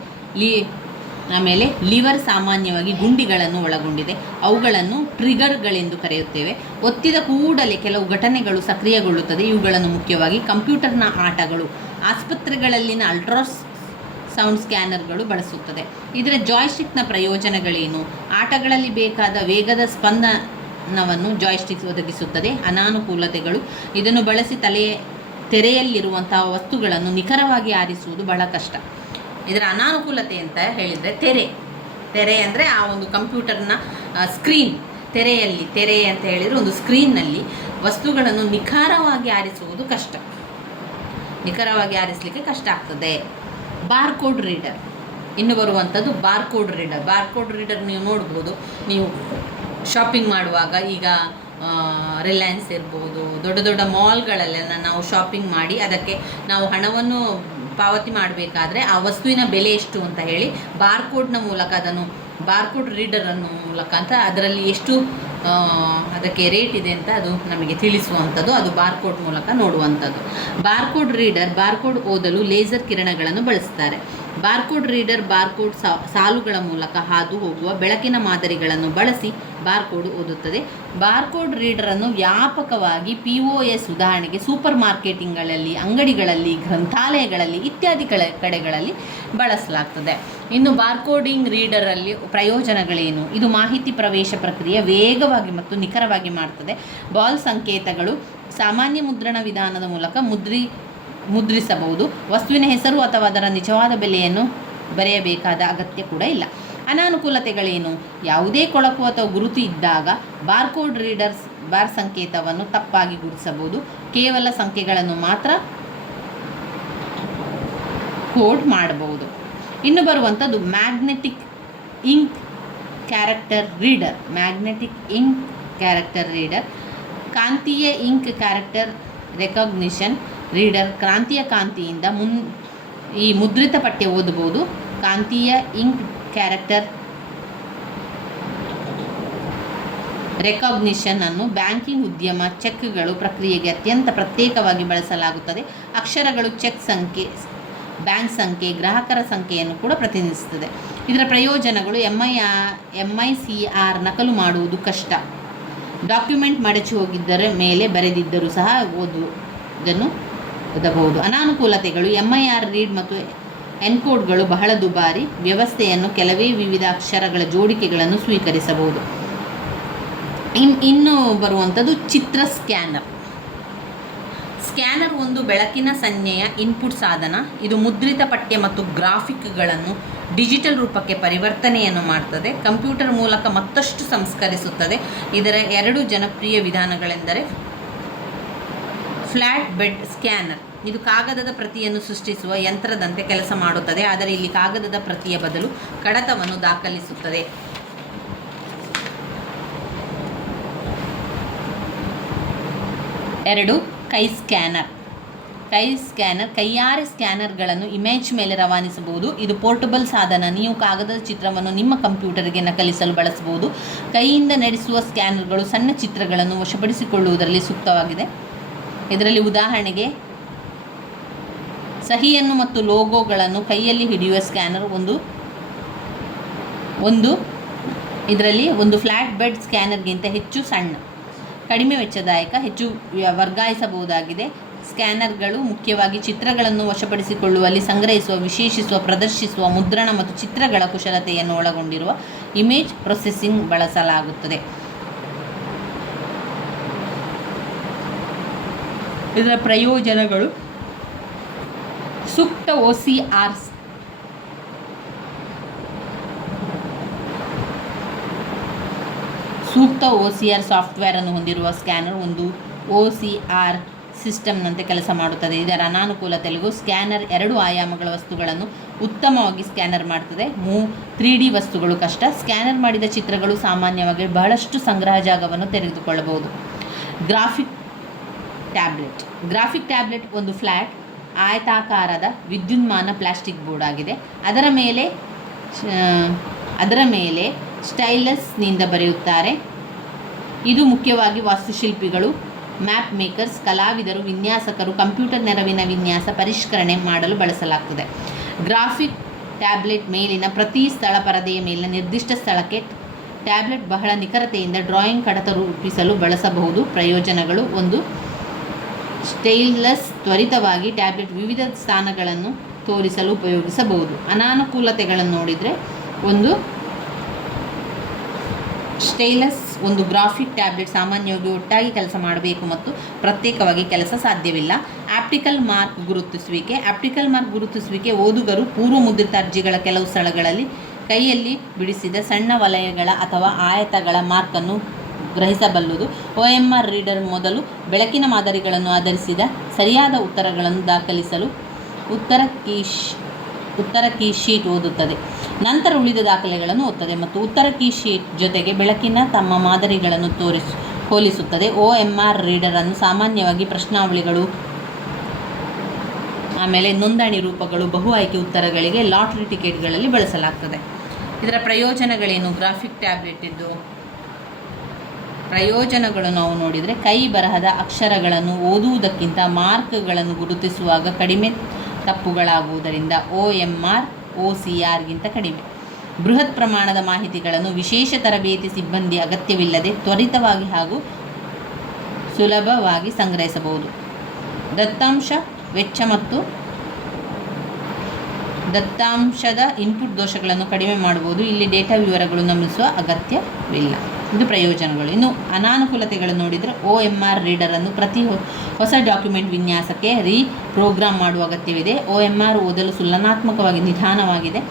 ಆಮೇಲೆ ಲಿವರ್ ಸಾಮಾನ್ಯವಾಗಿ ಗುಂಡಿಗಳನ್ನು ಒಳಗೊಂಡಿದೆ. ಅವುಗಳನ್ನು ಟ್ರಿಗರ್ಗಳೆಂದು ಕರೆಯುತ್ತೇವೆ. ಒತ್ತಿದ ಕೂಡಲೇ ಕೆಲವು ಘಟನೆಗಳು ಸಕ್ರಿಯಗೊಳ್ಳುತ್ತದೆ. ಇವುಗಳನ್ನು ಮುಖ್ಯವಾಗಿ ಕಂಪ್ಯೂಟರ್ನ ಆಟಗಳು, ಆಸ್ಪತ್ರೆಗಳಲ್ಲಿನ ಅಲ್ಟ್ರಾಸೌಂಡ್ ಸ್ಕ್ಯಾನರ್ಗಳು ಬಳಸುತ್ತದೆ. ಇದರ ಜಾಯ್ಸ್ಟಿಕ್ನ ಪ್ರಯೋಜನಗಳೇನು? ಆಟಗಳಲ್ಲಿ ಬೇಕಾದ ವೇಗದ ಸ್ಪಂದನವನ್ನು ಜಾಯ್ಸ್ಟಿಕ್ ಒದಗಿಸುತ್ತದೆ. ಅನಾನುಕೂಲತೆಗಳು. ಇದನ್ನು ಬಳಸಿ ತೆರೆಯಲ್ಲಿರುವಂತಹ ವಸ್ತುಗಳನ್ನು ನಿಖರವಾಗಿ ಆರಿಸುವುದು ಬಹಳ ಕಷ್ಟ. ಇದರ ಅನಾನುಕೂಲತೆ ಅಂತ ಹೇಳಿದರೆ ತೆರೆ ಅಂದರೆ ಆ ಒಂದು ಕಂಪ್ಯೂಟರ್ನ ಸ್ಕ್ರೀನ್ ತೆರೆ ಅಂತ ಹೇಳಿದರೆ ಒಂದು ಸ್ಕ್ರೀನ್ನಲ್ಲಿ ವಸ್ತುಗಳನ್ನು ನಿಖರವಾಗಿ ಆರಿಸಲಿಕ್ಕೆ ಕಷ್ಟ ಆಗ್ತದೆ. Barcode reader. ಇನ್ನು ಬರುವಂಥದ್ದು ಬಾರ್ಕೋಡ್ ರೀಡರ್ ನೀವು ನೋಡ್ಬೋದು. ನೀವು ಶಾಪಿಂಗ್ ಮಾಡುವಾಗ ಈಗ ರಿಲಯನ್ಸ್ ಇರ್ಬೋದು, ದೊಡ್ಡ ದೊಡ್ಡ ಮಾಲ್ಗಳಲ್ಲೆಲ್ಲ ನಾವು ಶಾಪಿಂಗ್ ಮಾಡಿ ಅದಕ್ಕೆ ನಾವು ಹಣವನ್ನು ಪಾವತಿ ಮಾಡಬೇಕಾದ್ರೆ ಆ ವಸ್ತುವಿನ ಬೆಲೆ ಎಷ್ಟು ಅಂತ ಹೇಳಿ ಬಾರ್ಕೋಡ್ ರೀಡರನ್ನು ಮೂಲಕ ಅಂತ ಅದರಲ್ಲಿ ಎಷ್ಟು ಅದಕ್ಕೆ ರೇಟ್ ಇದೆ ಅಂತ ಅದು ನಮಗೆ ತಿಳಿಸುವಂಥದ್ದು. ಅದು ಬಾರ್ಕೋಡ್ ಮೂಲಕ ನೋಡುವಂಥದ್ದು. ಬಾರ್ಕೋಡ್ ಓದಲು ಲೇಸರ್ ಕಿರಣಗಳನ್ನು ಬಳಸ್ತಾರೆ. ಬಾರ್ಕೋಡ್ ರೀಡರ್ ಬಾರ್ಕೋಡ್ ಸಾಲುಗಳ ಮೂಲಕ ಹಾದು ಹೋಗುವ ಬೆಳಕಿನ ಮಾದರಿಗಳನ್ನು ಬಳಸಿ ಬಾರ್ಕೋಡ್ ಓದುತ್ತದೆ. ಬಾರ್ಕೋಡ್ ರೀಡರನ್ನು ವ್ಯಾಪಕವಾಗಿ POS, ಉದಾಹರಣೆಗೆ ಸೂಪರ್ ಮಾರ್ಕೆಟಿಂಗ್ಗಳಲ್ಲಿ, ಅಂಗಡಿಗಳಲ್ಲಿ, ಗ್ರಂಥಾಲಯಗಳಲ್ಲಿ ಇತ್ಯಾದಿ ಕಡೆಗಳಲ್ಲಿ ಬಳಸಲಾಗ್ತದೆ. ಇನ್ನು ಬಾರ್ಕೋಡಿಂಗ್ ರೀಡರಲ್ಲಿ ಪ್ರಯೋಜನಗಳೇನು? ಇದು ಮಾಹಿತಿ ಪ್ರವೇಶ ಪ್ರಕ್ರಿಯೆ ವೇಗವಾಗಿ ಮತ್ತು ನಿಖರವಾಗಿ ಮಾಡ್ತದೆ. ಬಾಲ್ ಸಂಕೇತಗಳು ಸಾಮಾನ್ಯ ಮುದ್ರಣ ವಿಧಾನದ ಮೂಲಕ ಮುದ್ರಿಸಬಹುದು. ವಸ್ತುವಿನ ಹೆಸರು ಅಥವಾ ಅದರ ನಿಜವಾದ ಬೆಲೆಯನ್ನು ಬರೆಯಬೇಕಾದ ಅಗತ್ಯ ಕೂಡ ಇಲ್ಲ. ಅನಾನುಕೂಲತೆಗಳೇನು? ಯಾವುದೇ ಕೊಳಕು ಅಥವಾ ಗುರುತು ಇದ್ದಾಗ ಬಾರ್ಕೋಡ್ ರೀಡರ್ಸ್ ಬಾರ್ ಸಂಕೇತವನ್ನು ತಪ್ಪಾಗಿ ಗುರುತಿಸಬಹುದು. ಕೇವಲ ಸಂಖ್ಯೆಗಳನ್ನು ಮಾತ್ರ ಕೋಡ್ ಮಾಡಬಹುದು. ಇನ್ನು ಬರುವಂಥದ್ದು ಮ್ಯಾಗ್ನೆಟಿಕ್ ಇಂಕ್ ಕ್ಯಾರೆಕ್ಟರ್ ರೀಡರ್. ಕಾಂತೀಯ ಇಂಕ್ ಕ್ಯಾರೆಕ್ಟರ್ ರೆಕಗ್ನಿಷನ್ ರೀಡರ್. ಕಾಂತಿಯಿಂದ ಈ ಮುದ್ರಿತ ಪಠ್ಯ ಓದಬಹುದು. ಕಾಂತೀಯ ಇಂಕ್ ಕ್ಯಾರೆಕ್ಟರ್ ರೆಕಾಗ್ನಿಷನ್ ಅನ್ನು ಬ್ಯಾಂಕಿಂಗ್ ಉದ್ಯಮ ಚೆಕ್ಗಳು ಪ್ರಕ್ರಿಯೆಗೆ ಅತ್ಯಂತ ಪ್ರತ್ಯೇಕವಾಗಿ ಬಳಸಲಾಗುತ್ತದೆ. ಅಕ್ಷರಗಳು ಚೆಕ್ ಸಂಖ್ಯೆ, ಬ್ಯಾಂಕ್ ಸಂಖ್ಯೆ, ಗ್ರಾಹಕರ ಸಂಖ್ಯೆಯನ್ನು ಕೂಡ ಪ್ರತಿನಿಧಿಸುತ್ತದೆ. ಇದರ ಪ್ರಯೋಜನಗಳು MICR ನಕಲು ಮಾಡುವುದು ಕಷ್ಟ. ಡಾಕ್ಯುಮೆಂಟ್ ಮಡಚಿ ಹೋಗಿದ್ದರ ಮೇಲೆ ಬರೆದಿದ್ದರೂ ಸಹ ಇದನ್ನು ಓದಬಹುದು. ಅನಾನುಕೂಲತೆಗಳು MIR ರೀಡ್ ಮತ್ತು ಎನ್ಕೋಡ್ಗಳು ಬಹಳ ದುಬಾರಿ. ವ್ಯವಸ್ಥೆಯನ್ನು ಕೆಲವೇ ವಿವಿಧ ಅಕ್ಷರಗಳ ಜೋಡಿಕೆಗಳನ್ನು ಸ್ವೀಕರಿಸಬಹುದು. ಇನ್ನು ಬರುವಂಥದ್ದು ಚಿತ್ರ ಸ್ಕ್ಯಾನರ್. ಸ್ಕ್ಯಾನರ್ ಒಂದು ಬೆಳಕಿನ ಸಂಜ್ಞೆಯ ಇನ್ಪುಟ್ ಸಾಧನ. ಇದು ಮುದ್ರಿತ ಪಠ್ಯ ಮತ್ತು ಗ್ರಾಫಿಕ್ಗಳನ್ನು ಡಿಜಿಟಲ್ ರೂಪಕ್ಕೆ ಪರಿವರ್ತನೆಯನ್ನು ಮಾಡುತ್ತದೆ. ಕಂಪ್ಯೂಟರ್ ಮೂಲಕ ಮತ್ತಷ್ಟು ಸಂಸ್ಕರಿಸುತ್ತದೆ. ಇದರ 2 ಜನಪ್ರಿಯ ವಿಧಾನಗಳೆಂದರೆ ಫ್ಲ್ಯಾಟ್ ಬೆಡ್ ಸ್ಕ್ಯಾನರ್. ಇದು ಕಾಗದದ ಪ್ರತಿಯನ್ನು ಸೃಷ್ಟಿಸುವ ಯಂತ್ರದಂತೆ ಕೆಲಸ ಮಾಡುತ್ತದೆ, ಆದರೆ ಇಲ್ಲಿ ಕಾಗದದ ಪ್ರತಿಯ ಬದಲು ಕಡತವನ್ನು ದಾಖಲಿಸುತ್ತದೆ. 2 ಕೈ ಸ್ಕ್ಯಾನರ್. ಕೈಯಾರೆ ಸ್ಕ್ಯಾನರ್ಗಳನ್ನು ಇಮೇಜ್ ಮೇಲೆ ರವಾನಿಸಬಹುದು. ಇದು ಪೋರ್ಟಬಲ್ ಸಾಧನ. ನೀವು ಕಾಗದದ ಚಿತ್ರವನ್ನು ನಿಮ್ಮ ಕಂಪ್ಯೂಟರ್ಗೆ ನಕಲಿಸಲು ಬಳಸಬಹುದು. ಕೈಯಿಂದ ನಡೆಸುವ ಸ್ಕ್ಯಾನರ್ಗಳು ಸಣ್ಣ ಚಿತ್ರಗಳನ್ನು ವಶಪಡಿಸಿಕೊಳ್ಳುವುದರಲ್ಲಿ ಸೂಕ್ತವಾಗಿದೆ. ಇದರಲ್ಲಿ ಉದಾಹರಣೆಗೆ ಸಹಿಯನ್ನು ಮತ್ತು ಲೋಗೋಗಳನ್ನು ಕೈಯಲ್ಲಿ ಹಿಡಿಯುವ ಸ್ಕ್ಯಾನರ್ ಇದರಲ್ಲಿ ಒಂದು ಫ್ಲ್ಯಾಟ್ ಬೆಡ್ ಸ್ಕ್ಯಾನರ್ಗಿಂತ ಹೆಚ್ಚು ಸಣ್ಣ, ಕಡಿಮೆ ವೆಚ್ಚದಾಯಕ, ಹೆಚ್ಚು ವರ್ಗಾಯಿಸಬಹುದಾಗಿದೆ. ಸ್ಕ್ಯಾನರ್ಗಳು ಮುಖ್ಯವಾಗಿ ಚಿತ್ರಗಳನ್ನು ವಶಪಡಿಸಿಕೊಳ್ಳುವಲ್ಲಿ, ಸಂಗ್ರಹಿಸುವ, ವಿಶೇಷಿಸುವ, ಪ್ರದರ್ಶಿಸುವ, ಮುದ್ರಣ ಮತ್ತು ಚಿತ್ರಗಳ ಕುಶಲತೆಯನ್ನು ಒಳಗೊಂಡಿರುವ ಇಮೇಜ್ ಪ್ರೊಸೆಸಿಂಗ್ ಬಳಸಲಾಗುತ್ತದೆ. ಇದರ ಪ್ರಯೋಜನಗಳು ಸೂಕ್ತ OCR ಸಾಫ್ಟ್ವೇರನ್ನು ಹೊಂದಿರುವ ಸ್ಕ್ಯಾನರ್ ಒಂದು OCR ಸಿಸ್ಟಮ್ನಂತೆ ಕೆಲಸ ಮಾಡುತ್ತದೆ. ಇದರ ಅನಾನುಕೂಲತೆಗಳು ಸ್ಕ್ಯಾನರ್ 2 ಆಯಾಮಗಳ ವಸ್ತುಗಳನ್ನು ಉತ್ತಮವಾಗಿ ಸ್ಕ್ಯಾನರ್ ಮಾಡುತ್ತದೆ. 3D ವಸ್ತುಗಳು ಕಷ್ಟ. ಸ್ಕ್ಯಾನರ್ ಮಾಡಿದ ಚಿತ್ರಗಳು ಸಾಮಾನ್ಯವಾಗಿ ಬಹಳಷ್ಟು ಸಂಗ್ರಹ ಜಾಗವನ್ನು ತೆಗೆದುಕೊಳ್ಳಬಹುದು. ಗ್ರಾಫಿಕ್ ಟ್ಯಾಬ್ಲೆಟ್ ಒಂದು ಫ್ಲ್ಯಾಟ್ ಆಯತಾಕಾರದ ವಿದ್ಯುನ್ಮಾನ ಪ್ಲಾಸ್ಟಿಕ್ ಬೋರ್ಡ್ ಆಗಿದೆ. ಅದರ ಮೇಲೆ ಸ್ಟೈಲಸ್ನಿಂದ ಬರೆಯುತ್ತಾರೆ. ಇದು ಮುಖ್ಯವಾಗಿ ವಾಸ್ತುಶಿಲ್ಪಿಗಳು, ಮ್ಯಾಪ್ ಮೇಕರ್ಸ್, ಕಲಾವಿದರು, ವಿನ್ಯಾಸಕರು, ಕಂಪ್ಯೂಟರ್ ನೆರವಿನ ವಿನ್ಯಾಸ ಪರಿಷ್ಕರಣೆ ಮಾಡಲು ಬಳಸಲಾಗುತ್ತದೆ. ಗ್ರಾಫಿಕ್ ಟ್ಯಾಬ್ಲೆಟ್ ಮೇಲಿನ ಪ್ರತಿ ಸ್ಥಳ ಪರದೆಯ ಮೇಲಿನ ನಿರ್ದಿಷ್ಟ ಸ್ಥಳಕ್ಕೆ ಟ್ಯಾಬ್ಲೆಟ್ ಬಹಳ ನಿಖರತೆಯಿಂದ ಡ್ರಾಯಿಂಗ್ ಕಡತ ರೂಪಿಸಲು ಬಳಸಬಹುದು. ಪ್ರಯೋಜನಗಳು: 1 ಸ್ಟೈಲಸ್ ತ್ವರಿತವಾಗಿ ಟ್ಯಾಬ್ಲೆಟ್ ವಿವಿಧ ಸ್ಥಾನಗಳನ್ನು ತೋರಿಸಲು ಉಪಯೋಗಿಸಬಹುದು. ಅನಾನುಕೂಲತೆಗಳನ್ನು ನೋಡಿದರೆ, 1 ಸ್ಟೈಲಸ್ ಒಂದು ಗ್ರಾಫಿಕ್ ಟ್ಯಾಬ್ಲೆಟ್ ಸಾಮಾನ್ಯವಾಗಿ ಒಟ್ಟಾಗಿ ಕೆಲಸ ಮಾಡಬೇಕು ಮತ್ತು ಪ್ರತ್ಯೇಕವಾಗಿ ಕೆಲಸ ಸಾಧ್ಯವಿಲ್ಲ. ಆಪ್ಟಿಕಲ್ ಮಾರ್ಕ್ ಗುರುತಿಸುವಿಕೆ ಓದುಗರು ಪೂರ್ವಮುದ್ರಿತ ಅರ್ಜಿಗಳ ಕೆಲವು ಸ್ಥಳಗಳಲ್ಲಿ ಕೈಯಲ್ಲಿ ಬಿಡಿಸಿದ ಸಣ್ಣ ವಲಯಗಳ ಅಥವಾ ಆಯತಗಳ ಮಾರ್ಕನ್ನು ಗ್ರಹಿಸಬಲ್ಲುದು. OMR ರೀಡರ್ ಮೊದಲು ಬೆಳಕಿನ ಮಾದರಿಗಳನ್ನು ಆಧರಿಸಿದ ಸರಿಯಾದ ಉತ್ತರಗಳನ್ನು ದಾಖಲಿಸಲು ಉತ್ತರ ಕೀ ಶೀಟ್ ಓದುತ್ತದೆ, ನಂತರ ಉಳಿದ ದಾಖಲೆಗಳನ್ನು ಓದುತ್ತದೆ ಮತ್ತು ಉತ್ತರ ಕೀ ಶೀಟ್ ಜೊತೆಗೆ ಬೆಳಕಿನ ತಮ್ಮ ಮಾದರಿಗಳನ್ನು ಹೋಲಿಸುತ್ತದೆ. OMR ರೀಡರ್ ಅನ್ನು ಸಾಮಾನ್ಯವಾಗಿ ಪ್ರಶ್ನಾವಳಿಗಳು, ಆಮೇಲೆ ನೋಂದಣಿ ರೂಪಗಳು, ಬಹು ಆಯ್ಕೆ ಉತ್ತರಗಳಿಗೆ, ಲಾಟರಿ ಟಿಕೆಟ್ಗಳಲ್ಲಿ ಬಳಸಲಾಗ್ತದೆ. ಇದರ ಪ್ರಯೋಜನಗಳೇನು? ಗ್ರಾಫಿಕ್ ಟ್ಯಾಬ್ಲೆಟ್ ಇದ್ದು ಪ್ರಯೋಜನಗಳು ನಾವು ನೋಡಿದರೆ, ಕೈ ಬರಹದ ಅಕ್ಷರಗಳನ್ನು ಓದುವುದಕ್ಕಿಂತ ಮಾರ್ಕ್ಗಳನ್ನು ಗುರುತಿಸುವಾಗ ಕಡಿಮೆ ತಪ್ಪುಗಳಾಗುವುದರಿಂದ OMR OCRಗಿಂತ ಕಡಿಮೆ. ಬೃಹತ್ ಪ್ರಮಾಣದ ಮಾಹಿತಿಗಳನ್ನು ವಿಶೇಷ ತರಬೇತಿ ಸಿಬ್ಬಂದಿ ಅಗತ್ಯವಿಲ್ಲದೆ ತ್ವರಿತವಾಗಿ ಹಾಗೂ ಸುಲಭವಾಗಿ ಸಂಗ್ರಹಿಸಬಹುದು. ದತ್ತಾಂಶ ವೆಚ್ಚ ಮತ್ತು ದತ್ತಾಂಶದ ಇನ್ಪುಟ್ ದೋಷಗಳನ್ನು ಕಡಿಮೆ ಮಾಡಬಹುದು. ಇಲ್ಲಿ ಡೇಟಾ ವಿವರಗಳು ನಮೂದಿಸುವ ಅಗತ್ಯವಿಲ್ಲ. ಇದು ಪ್ರಯೋಜನಗಳು. ಇನ್ನು ಅನಾನುಕೂಲತೆಗಳು ನೋಡಿದರೆ, OMR ರೀಡರನ್ನು ಪ್ರತಿ ಹೊಸ ಡಾಕ್ಯುಮೆಂಟ್ ವಿನ್ಯಾಸಕ್ಕೆ ಪ್ರೋಗ್ರಾಮ್ ಮಾಡುವ ಅಗತ್ಯವಿದೆ. OMR ಓದಲು ತುಲನಾತ್ಮಕವಾಗಿ ನಿಧಾನವಾಗಿದೆ.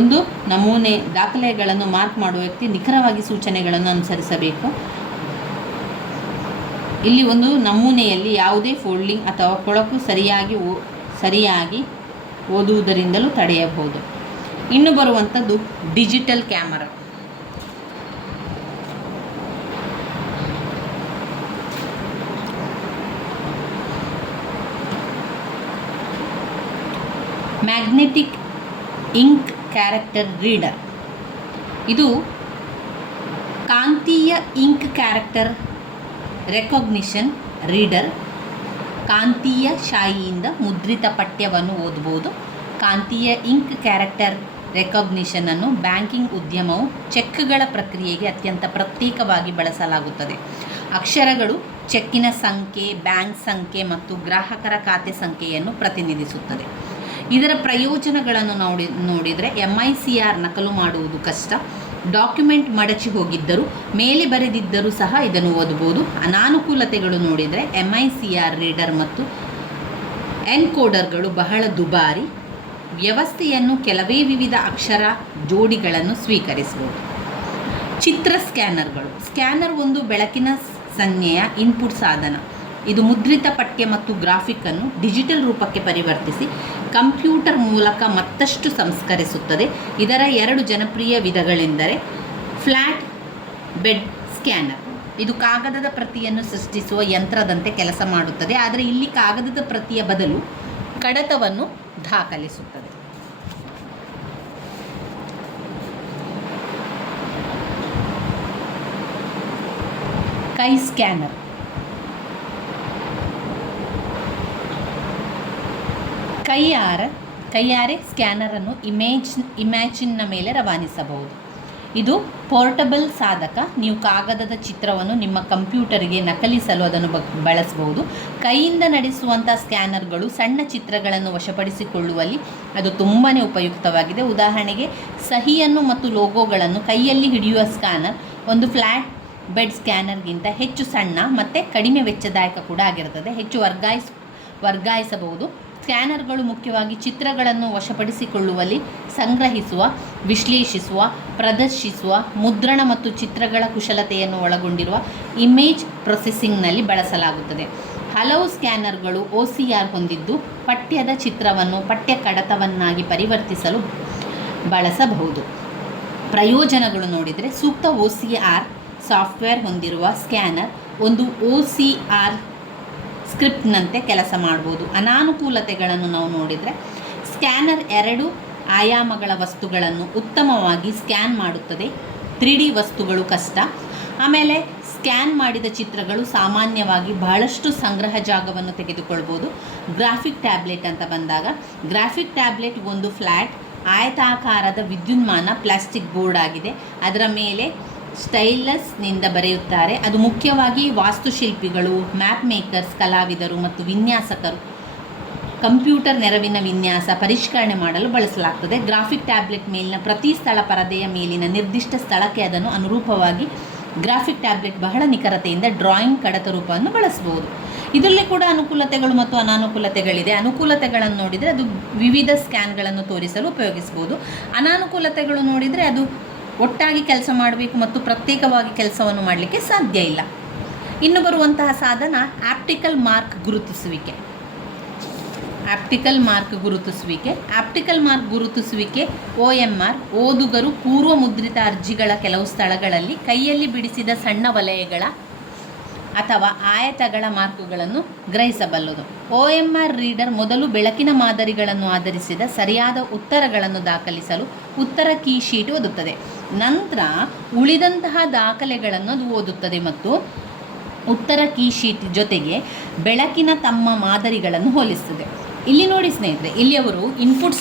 ಒಂದು ನಮೂನೆ ದಾಖಲೆಗಳನ್ನು ಮಾರ್ಕ್ ಮಾಡುವ ವ್ಯಕ್ತಿ ನಿಖರವಾಗಿ ಸೂಚನೆಗಳನ್ನು ಅನುಸರಿಸಬೇಕು. ಇಲ್ಲಿ ಒಂದು ನಮೂನೆಯಲ್ಲಿ ಯಾವುದೇ ಫೋಲ್ಡಿಂಗ್ ಅಥವಾ ಕೊಳಕು ಸರಿಯಾಗಿ ಓದುವುದರಿಂದಲೂ ತಡೆಯಬಹುದು. ಇನ್ನು ಬರುವಂಥದ್ದು digital camera. Magnetic ink character reader. ಇದು ಕಾಂತೀಯ ಇಂಕ್ ಕ್ಯಾರೆಕ್ಟರ್ ರೆಕಾಗ್ನಿಷನ್ ರೀಡರ್, ಕಾಂತೀಯ ಶಾಯಿಯಿಂದ ಮುದ್ರಿತ ಪಠ್ಯವನ್ನು ಓದಬಹುದು. ಕಾಂತೀಯ ಇಂಕ್ ಕ್ಯಾರೆಕ್ಟರ್ ರೆಕಾಗ್ನಿಷನನ್ನು ಬ್ಯಾಂಕಿಂಗ್ ಉದ್ಯಮವು ಚೆಕ್ಗಳ ಪ್ರಕ್ರಿಯೆಗೆ ಅತ್ಯಂತ ಪ್ರತ್ಯೇಕವಾಗಿ ಬಳಸಲಾಗುತ್ತದೆ. ಅಕ್ಷರಗಳು ಚೆಕ್ಕಿನ ಸಂಖ್ಯೆ, ಬ್ಯಾಂಕ್ ಸಂಖ್ಯೆ ಮತ್ತು ಗ್ರಾಹಕರ ಖಾತೆ ಸಂಖ್ಯೆಯನ್ನು ಪ್ರತಿನಿಧಿಸುತ್ತದೆ. ಇದರ ಪ್ರಯೋಜನಗಳನ್ನು ನೋಡಿದರೆ MICR ನಕಲು ಮಾಡುವುದು ಕಷ್ಟ, ಡಾಕ್ಯುಮೆಂಟ್ ಮಡಚಿ ಹೋಗಿದ್ದರೂ ಮೇಲೆ ಬರೆದಿದ್ದರೂ ಸಹ ಇದನ್ನು ಓದಬಹುದು. ಅನಾನುಕೂಲತೆಗಳು ನೋಡಿದರೆ MICR ರೀಡರ್ ಮತ್ತು ಎನ್ಕೋಡರ್ಗಳು ಬಹಳ ದುಬಾರಿ, ವ್ಯವಸ್ಥೆಯನ್ನು ಕೆಲವೇ ವಿವಿಧ ಅಕ್ಷರ ಜೋಡಿಗಳನ್ನು ಸ್ವೀಕರಿಸಬಹುದು. ಚಿತ್ರ ಸ್ಕ್ಯಾನರ್ಗಳು. ಸ್ಕ್ಯಾನರ್ ಒಂದು ಬೆಳಕಿನ ಸಂಜ್ಞೆಯ ಇನ್ಪುಟ್ ಸಾಧನ. ಇದು ಮುದ್ರಿತ ಪಠ್ಯ ಮತ್ತು ಗ್ರಾಫಿಕ್ಕನ್ನು ಡಿಜಿಟಲ್ ರೂಪಕ್ಕೆ ಪರಿವರ್ತಿಸಿ ಕಂಪ್ಯೂಟರ್ ಮೂಲಕ ಮತ್ತಷ್ಟು ಸಂಸ್ಕರಿಸುತ್ತದೆ. ಇದರ 2 ಜನಪ್ರಿಯ ವಿಧಗಳೆಂದರೆ ಫ್ಲ್ಯಾಟ್ ಬೆಡ್ ಸ್ಕ್ಯಾನರ್. ಇದು ಕಾಗದದ ಪ್ರತಿಯನ್ನು ಸೃಷ್ಟಿಸುವ ಯಂತ್ರದಂತೆ ಕೆಲಸ ಮಾಡುತ್ತದೆ, ಆದರೆ ಇಲ್ಲಿ ಕಾಗದದ ಪ್ರತಿಯ ಬದಲು ಕಡತವನ್ನು ದಾಖಲಿಸುತ್ತದೆ. ಕೈ ಸ್ಕ್ಯಾನರ್. ಕೈಯಾರೆ ಸ್ಕ್ಯಾನರನ್ನು ಇಮ್ಯಾಜಿನ್ನ ಮೇಲೆ ರವಾನಿಸಬಹುದು. ಇದು ಪೋರ್ಟಬಲ್ ಸಾಧಕ. ನೀವು ಕಾಗದದ ಚಿತ್ರವನ್ನು ನಿಮ್ಮ ಕಂಪ್ಯೂಟರ್ಗೆ ನಕಲಿಸಲು ಅದನ್ನು ಬಳಸಬಹುದು. ಕೈಯಿಂದ ನಡೆಸುವಂಥ ಸ್ಕ್ಯಾನರ್ಗಳು ಸಣ್ಣ ಚಿತ್ರಗಳನ್ನು ವಶಪಡಿಸಿಕೊಳ್ಳುವಲ್ಲಿ ಅದು ತುಂಬಾ ಉಪಯುಕ್ತವಾಗಿದೆ. ಉದಾಹರಣೆಗೆ ಸಹಿಯನ್ನು ಮತ್ತು ಲೋಗೋಗಳನ್ನು ಕೈಯಲ್ಲಿ ಹಿಡಿಯುವ ಸ್ಕ್ಯಾನರ್ ಒಂದು ಫ್ಲ್ಯಾಟ್ ಬೆಡ್ ಸ್ಕ್ಯಾನರ್ಗಿಂತ ಹೆಚ್ಚು ಸಣ್ಣ ಮತ್ತು ಕಡಿಮೆ ವೆಚ್ಚದಾಯಕ ಕೂಡ ಆಗಿರುತ್ತದೆ. ಹೆಚ್ಚು ವರ್ಗಾಯಿಸಬಹುದು. ಸ್ಕ್ಯಾನರ್ಗಳು ಮುಖ್ಯವಾಗಿ ಚಿತ್ರಗಳನ್ನು ವಶಪಡಿಸಿಕೊಳ್ಳುವಲ್ಲಿ, ಸಂಗ್ರಹಿಸುವ, ವಿಶ್ಲೇಷಿಸುವ, ಪ್ರದರ್ಶಿಸುವ, ಮುದ್ರಣ ಮತ್ತು ಚಿತ್ರಗಳ ಕುಶಲತೆಯನ್ನು ಒಳಗೊಂಡಿರುವ ಇಮೇಜ್ ಪ್ರೊಸೆಸಿಂಗ್ನಲ್ಲಿ ಬಳಸಲಾಗುತ್ತದೆ. ಹಲವು ಸ್ಕ್ಯಾನರ್ಗಳು OCR ಹೊಂದಿದ್ದು ಪಠ್ಯದ ಚಿತ್ರವನ್ನು ಪಠ್ಯ ಕಡತವನ್ನಾಗಿ ಪರಿವರ್ತಿಸಲು ಬಳಸಬಹುದು. ಪ್ರಯೋಜನಗಳು ನೋಡಿದರೆ ಸೂಕ್ತ OCR ಸಾಫ್ಟ್ವೇರ್ ಹೊಂದಿರುವ ಸ್ಕ್ಯಾನರ್ ಒಂದು OCR ಸ್ಕ್ರಿಪ್ಟ್ನಂತೆ ಕೆಲಸ ಮಾಡ್ಬೋದು. ಅನಾನುಕೂಲತೆಗಳನ್ನು ನಾವು ನೋಡಿದರೆ ಸ್ಕ್ಯಾನರ್ 2 ಆಯಾಮಗಳ ವಸ್ತುಗಳನ್ನು ಉತ್ತಮವಾಗಿ ಸ್ಕ್ಯಾನ್ ಮಾಡುತ್ತದೆ. 3D ವಸ್ತುಗಳು ಕಷ್ಟ. ಆಮೇಲೆ ಸ್ಕ್ಯಾನ್ ಮಾಡಿದ ಚಿತ್ರಗಳು ಸಾಮಾನ್ಯವಾಗಿ ಬಹಳಷ್ಟು ಸಂಗ್ರಹ ಜಾಗವನ್ನು ತೆಗೆದುಕೊಳ್ಬೋದು. ಗ್ರಾಫಿಕ್ ಟ್ಯಾಬ್ಲೆಟ್ ಅಂತ ಬಂದಾಗ ಗ್ರಾಫಿಕ್ ಟ್ಯಾಬ್ಲೆಟ್ ಒಂದು ಫ್ಲ್ಯಾಟ್ ಆಯತಾಕಾರದ ವಿದ್ಯುನ್ಮಾನ ಪ್ಲಾಸ್ಟಿಕ್ ಬೋರ್ಡ್ ಆಗಿದೆ. ಅದರ ಮೇಲೆ ಸ್ಟೈಲಸ್ನಿಂದ ಬರೆಯುತ್ತಾರೆ. ಅದು ಮುಖ್ಯವಾಗಿ ವಾಸ್ತುಶಿಲ್ಪಿಗಳು, ಮ್ಯಾಪ್ ಮೇಕರ್ಸ್, ಕಲಾವಿದರು ಮತ್ತು ವಿನ್ಯಾಸಕರು ಕಂಪ್ಯೂಟರ್ ನೆರವಿನ ವಿನ್ಯಾಸ ಪರಿಷ್ಕರಣೆ ಮಾಡಲು ಬಳಸಲಾಗ್ತದೆ. ಗ್ರಾಫಿಕ್ ಟ್ಯಾಬ್ಲೆಟ್ ಮೇಲಿನ ಪ್ರತಿ ಸ್ಥಳ ಪರದೆಯ ಮೇಲಿನ ನಿರ್ದಿಷ್ಟ ಸ್ಥಳಕ್ಕೆ ಅದನ್ನು ಅನುರೂಪವಾಗಿ ಗ್ರಾಫಿಕ್ ಟ್ಯಾಬ್ಲೆಟ್ ಬಹಳ ನಿಖರತೆಯಿಂದ ಡ್ರಾಯಿಂಗ್ ಕಡತ ರೂಪವನ್ನು ಬಳಸಬಹುದು. ಇದರಲ್ಲಿ ಕೂಡ ಅನುಕೂಲತೆಗಳು ಮತ್ತು ಅನಾನುಕೂಲತೆಗಳಿದೆ. ಅನುಕೂಲತೆಗಳನ್ನು ನೋಡಿದರೆ ಅದು ವಿವಿಧ ಸ್ಕ್ಯಾನ್ಗಳನ್ನು ತೋರಿಸಲು ಉಪಯೋಗಿಸಬಹುದು. ಅನಾನುಕೂಲತೆಗಳು ನೋಡಿದರೆ ಅದು ಒಟ್ಟಾಗಿ ಕೆಲಸ ಮಾಡಬೇಕು ಮತ್ತು ಪ್ರತ್ಯೇಕವಾಗಿ ಕೆಲಸವನ್ನು ಮಾಡಲಿಕ್ಕೆ ಸಾಧ್ಯ ಇಲ್ಲ. ಇನ್ನು ಬರುವಂತಹ ಸಾಧನ ಆಪ್ಟಿಕಲ್ ಮಾರ್ಕ್ ಗುರುತಿಸುವಿಕೆ. ಆಪ್ಟಿಕಲ್ ಮಾರ್ಕ್ ಗುರುತಿಸುವಿಕೆ OMR ಓದುಗರು ಪೂರ್ವ ಮುದ್ರಿತ ಅರ್ಜಿಗಳ ಕೆಲವು ಸ್ಥಳಗಳಲ್ಲಿ ಕೈಯಲ್ಲಿ ಬಿಡಿಸಿದ ಸಣ್ಣ ವಲಯಗಳ ಅಥವಾ ಆಯತಗಳ ಮಾರ್ಕುಗಳನ್ನು ಗ್ರಹಿಸಬಲ್ಲದು. OMR ರೀಡರ್ ಮೊದಲು ಬೆಳಕಿನ ಮಾದರಿಗಳನ್ನು ಆಧರಿಸಿದ ಸರಿಯಾದ ಉತ್ತರಗಳನ್ನು ದಾಖಲಿಸಲು ಉತ್ತರ ಕೀ ಶೀಟ್ ಓದುತ್ತದೆ. ನಂತರ ಉಳಿದಂತಹ ದಾಖಲೆಗಳನ್ನು ಅದು ಓದುತ್ತದೆ ಮತ್ತು ಉತ್ತರ ಕೀ ಶೀಟ್ ಜೊತೆಗೆ ಬೆಳಕಿನ ತಮ್ಮ ಮಾದರಿಗಳನ್ನು ಹೋಲಿಸುತ್ತದೆ. ಇಲ್ಲಿ ನೋಡಿ ಸ್ನೇಹಿತರೆ, ಇಲ್ಲಿ ಅವರು ಇನ್ಪುಟ್